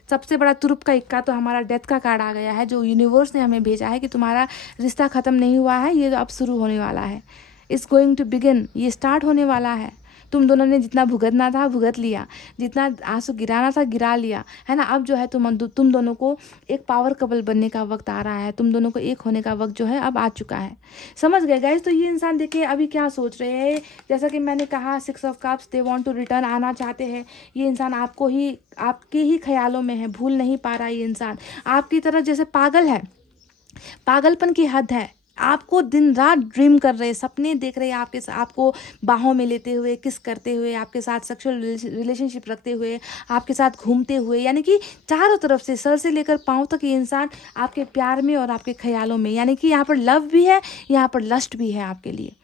सबसे बड़ा तुरुप का इक्का तो हमारा डेथ का कार्ड आ गया है, जो यूनिवर्स ने हमें भेजा है कि तुम्हारा रिश्ता ख़त्म नहीं हुआ है, ये अब शुरू होने वाला है, इट्स गोइंग टू बिगिन, ये स्टार्ट होने वाला है। तुम दोनों ने जितना भुगतना था भुगत लिया, जितना आंसू गिराना था गिरा लिया, है ना। अब जो है तुम दोनों को एक पावर कपल बनने का वक्त आ रहा है, तुम दोनों को एक होने का वक्त जो है अब आ चुका है। समझ गए गाइस। तो ये इंसान देखिए अभी क्या सोच रहे हैं, जैसा कि मैंने कहा 6 of cups, they want to return, आना चाहते हैं। ये इंसान आपके ही ख्यालों में है, भूल नहीं पा रहा। ये इंसान आपकी तरह जैसे पागल है, पागलपन की हद है, आपको दिन रात ड्रीम कर रहे, सपने देख रहे हैं आपको बाहों में लेते हुए, किस करते हुए, आपके साथ सेक्सुअल रिलेशनशिप रखते हुए, आपके साथ घूमते हुए, यानी कि चारों तरफ से सर से लेकर पांव तक ये इंसान आपके प्यार में और आपके ख्यालों में, यानी कि यहाँ पर लव भी है, यहाँ पर लस्ट भी है आपके लिए।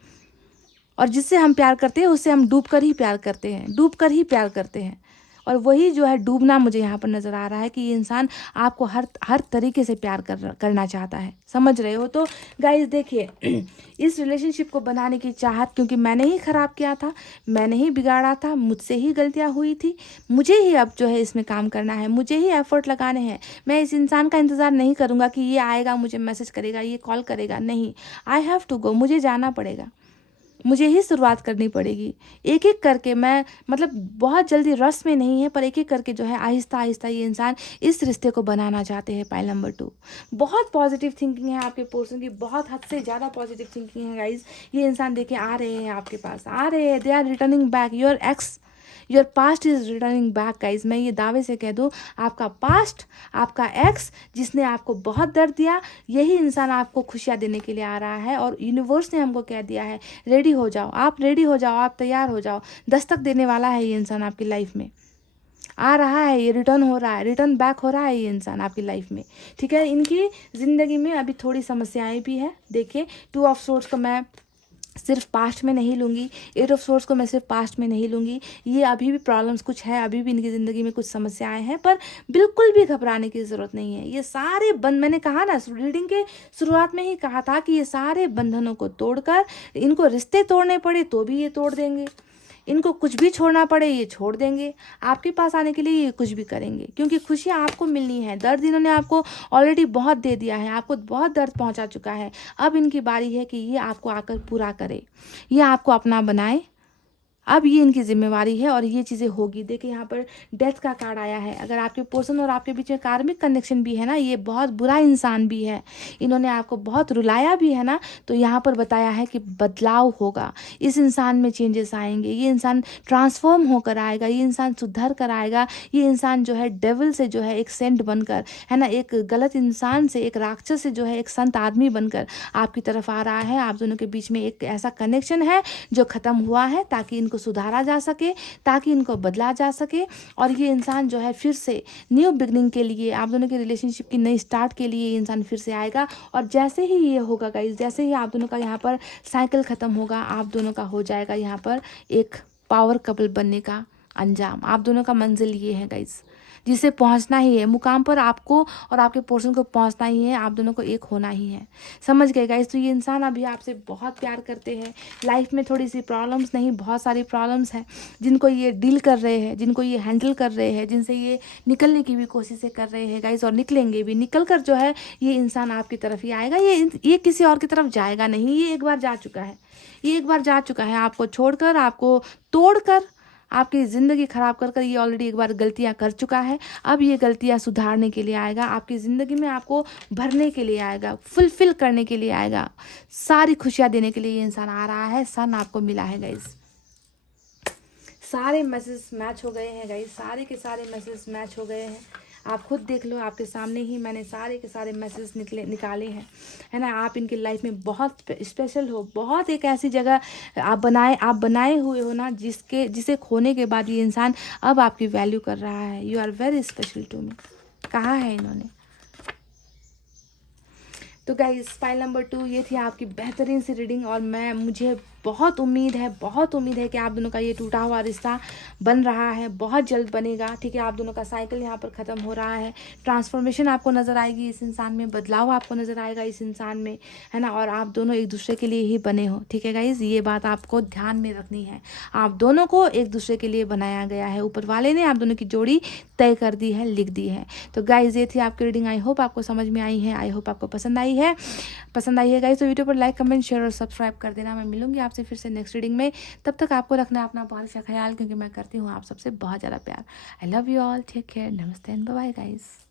और जिससे हम प्यार करते हैं उससे हम डूब कर ही प्यार करते हैं, डूब कर ही प्यार करते हैं। और वही जो है डूबना मुझे यहाँ पर नज़र आ रहा है कि ये इंसान आपको हर तरीके से प्यार करना चाहता है। समझ रहे हो। तो गाइस देखिए इस रिलेशनशिप को बनाने की चाहत, क्योंकि मैंने ही ख़राब किया था, मैंने ही बिगाड़ा था, मुझसे ही गलतियाँ हुई थी, मुझे ही अब जो है इसमें काम करना है, मुझे ही एफर्ट लगाने हैं। मैं इस इंसान का इंतज़ार नहीं करूँगा कि ये आएगा, मुझे मैसेज करेगा, ये कॉल करेगा, नहीं, आई हैव टू गो, मुझे जाना पड़ेगा। मुझे ही शुरुआत करनी पड़ेगी। एक एक करके मैं मतलब बहुत जल्दी रस में नहीं है, पर एक एक करके जो है आहिस्ता आहिस्ता ये इंसान इस रिश्ते को बनाना चाहते हैं। पाइल नंबर 2, बहुत पॉजिटिव थिंकिंग है आपके पर्सन की, बहुत हद से ज़्यादा पॉजिटिव थिंकिंग है गाइज। ये इंसान देखिए आ रहे हैं आपके पास, आ रहे हैं, they are returning back. Your ex, your past is returning back guys. मैं ये दावे से कह दूँ, आपका पास्ट, आपका एक्स जिसने आपको बहुत दर्द दिया, यही इंसान आपको खुशियाँ देने के लिए आ रहा है। और यूनिवर्स ने हमको कह दिया है रेडी हो जाओ, आप रेडी हो जाओ, आप तैयार हो जाओ। दस्तक देने वाला है ये इंसान आपकी लाइफ में, आ रहा है, ये रिटर्न हो रहा है, रिटर्न बैक हो रहा है ये इंसान आपकी लाइफ में। ठीक है, इनकी ज़िंदगी में अभी थोड़ी समस्याएं भी है। देखिए 2 ऑफ सोर्स को मैं सिर्फ पास्ट में नहीं लूँगी, 8 ऑफ सोर्स को मैं सिर्फ पास्ट में नहीं लूँगी। ये अभी भी प्रॉब्लम्स कुछ है, अभी भी इनकी ज़िंदगी में कुछ समस्याएं हैं, पर बिल्कुल भी घबराने की ज़रूरत नहीं है। ये सारे बंद, मैंने कहा ना रीडिंग के शुरुआत में ही कहा था कि ये सारे बंधनों को तोड़कर, इनको रिश्ते तोड़ने पड़े तो भी ये तोड़ देंगे, इनको कुछ भी छोड़ना पड़े ये छोड़ देंगे, आपके पास आने के लिए ये कुछ भी करेंगे, क्योंकि खुशियाँ आपको मिलनी है। दर्द इन्होंने आपको ऑलरेडी बहुत दे दिया है, आपको बहुत दर्द पहुंचा चुका है। अब इनकी बारी है कि ये आपको आकर पूरा करे, ये आपको अपना बनाए। अब ये इनकी जिम्मेवारी है और ये चीज़ें होगी। देखिए यहाँ पर डेथ का कार्ड आया है। अगर आपके पर्सन और आपके बीच में कार्मिक कनेक्शन भी है ना, ये बहुत बुरा इंसान भी है, इन्होंने आपको बहुत रुलाया भी है ना, तो यहाँ पर बताया है कि बदलाव होगा, इस इंसान में चेंजेस आएंगे, ये इंसान ट्रांसफॉर्म होकर आएगा, ये इंसान सुधर कर आएगा। ये इंसान जो है डेविल से जो है एक सेंट बनकर, है ना, एक गलत इंसान से, एक राक्षस से जो है एक संत आदमी बनकर आपकी तरफ आ रहा है। आप दोनों के बीच में एक ऐसा कनेक्शन है जो ख़त्म हुआ है, ताकि इनको सुधारा जा सके, ताकि इनको बदला जा सके। और ये इंसान जो है फिर से न्यू बिगनिंग के लिए, आप दोनों के रिलेशनशिप की नई स्टार्ट के लिए ये इंसान फिर से आएगा। और जैसे ही ये होगा गाइस, जैसे ही आप दोनों का यहाँ पर साइकिल ख़त्म होगा, आप दोनों का हो जाएगा यहाँ पर एक पावर कपल बनने का अंजाम। आप दोनों का मंजिल ये है गाइस, जिसे पहुंचना ही है, मुकाम पर आपको और आपके पर्सन को पहुंचना ही है, आप दोनों को एक होना ही है। समझ गए गाइस? तो ये इंसान अभी आपसे बहुत प्यार करते हैं। लाइफ में थोड़ी सी प्रॉब्लम्स नहीं, बहुत सारी प्रॉब्लम्स हैं जिनको ये डील कर रहे हैं, जिनको ये हैंडल कर रहे हैं, जिनसे ये निकलने की भी कोशिशें कर रहे हैं गाइस, और निकलेंगे भी। निकल कर जो है ये इंसान आपकी तरफ ही आएगा, ये किसी और की तरफ जाएगा नहीं। ये एक बार जा चुका है, ये एक बार जा चुका है, आपको छोड़कर, आपको तोड़कर, आपकी ज़िंदगी ख़राब कर कर ये ऑलरेडी एक बार गलतियां कर चुका है। अब ये गलतियां सुधारने के लिए आएगा, आपकी ज़िंदगी में आपको भरने के लिए आएगा, फुलफिल करने के लिए आएगा, सारी खुशियां देने के लिए ये इंसान आ रहा है। सन आपको मिला है गाइस, सारे मैसेज मैच हो गए हैं गाइस, सारे के सारे मैसेज मैच हो गए हैं। आप खुद देख लो, आपके सामने ही मैंने सारे के सारे मैसेज निकाले हैं, है ना। आप इनकी लाइफ में बहुत स्पेशल हो, बहुत एक ऐसी जगह आप बनाए हुए हो ना, जिसे खोने के बाद ये इंसान अब आपकी वैल्यू कर रहा है। You are very special to me, कहा है इन्होंने। तो गाइस फाइल नंबर 2 ये थी आपकी बेहतरीन सी रीडिंग, और मुझे बहुत उम्मीद है कि आप दोनों का ये टूटा हुआ रिश्ता बन रहा है, बहुत जल्द बनेगा। ठीक है, आप दोनों का साइकिल यहाँ पर ख़त्म हो रहा है, ट्रांसफॉर्मेशन आपको नज़र आएगी इस इंसान में, बदलाव आपको नज़र आएगा इस इंसान में, है ना। और आप दोनों एक दूसरे के लिए ही बने हो। ठीक है गाइज, ये बात आपको ध्यान में रखनी है, आप दोनों को एक दूसरे के लिए बनाया गया है, ऊपर वाले ने आप दोनों की जोड़ी तय कर दी है, लिख दी है। तो गाइज ये थी आपकी रीडिंग, आई होप आपको समझ में आई है, आई होप आपको पसंद आई है गाइज। तो वीडियो पर लाइक, कमेंट, शेयर और सब्सक्राइब कर देना। मैं मिलूंगी आपसे फिर से नेक्स्ट रीडिंग में, तब तक आपको रखना अपना बहुत अच्छा ख्याल, क्योंकि मैं करती हूँ आप सबसे बहुत ज़्यादा प्यार। I love you all, take care, नमस्ते एंड बाय बाय गाइज।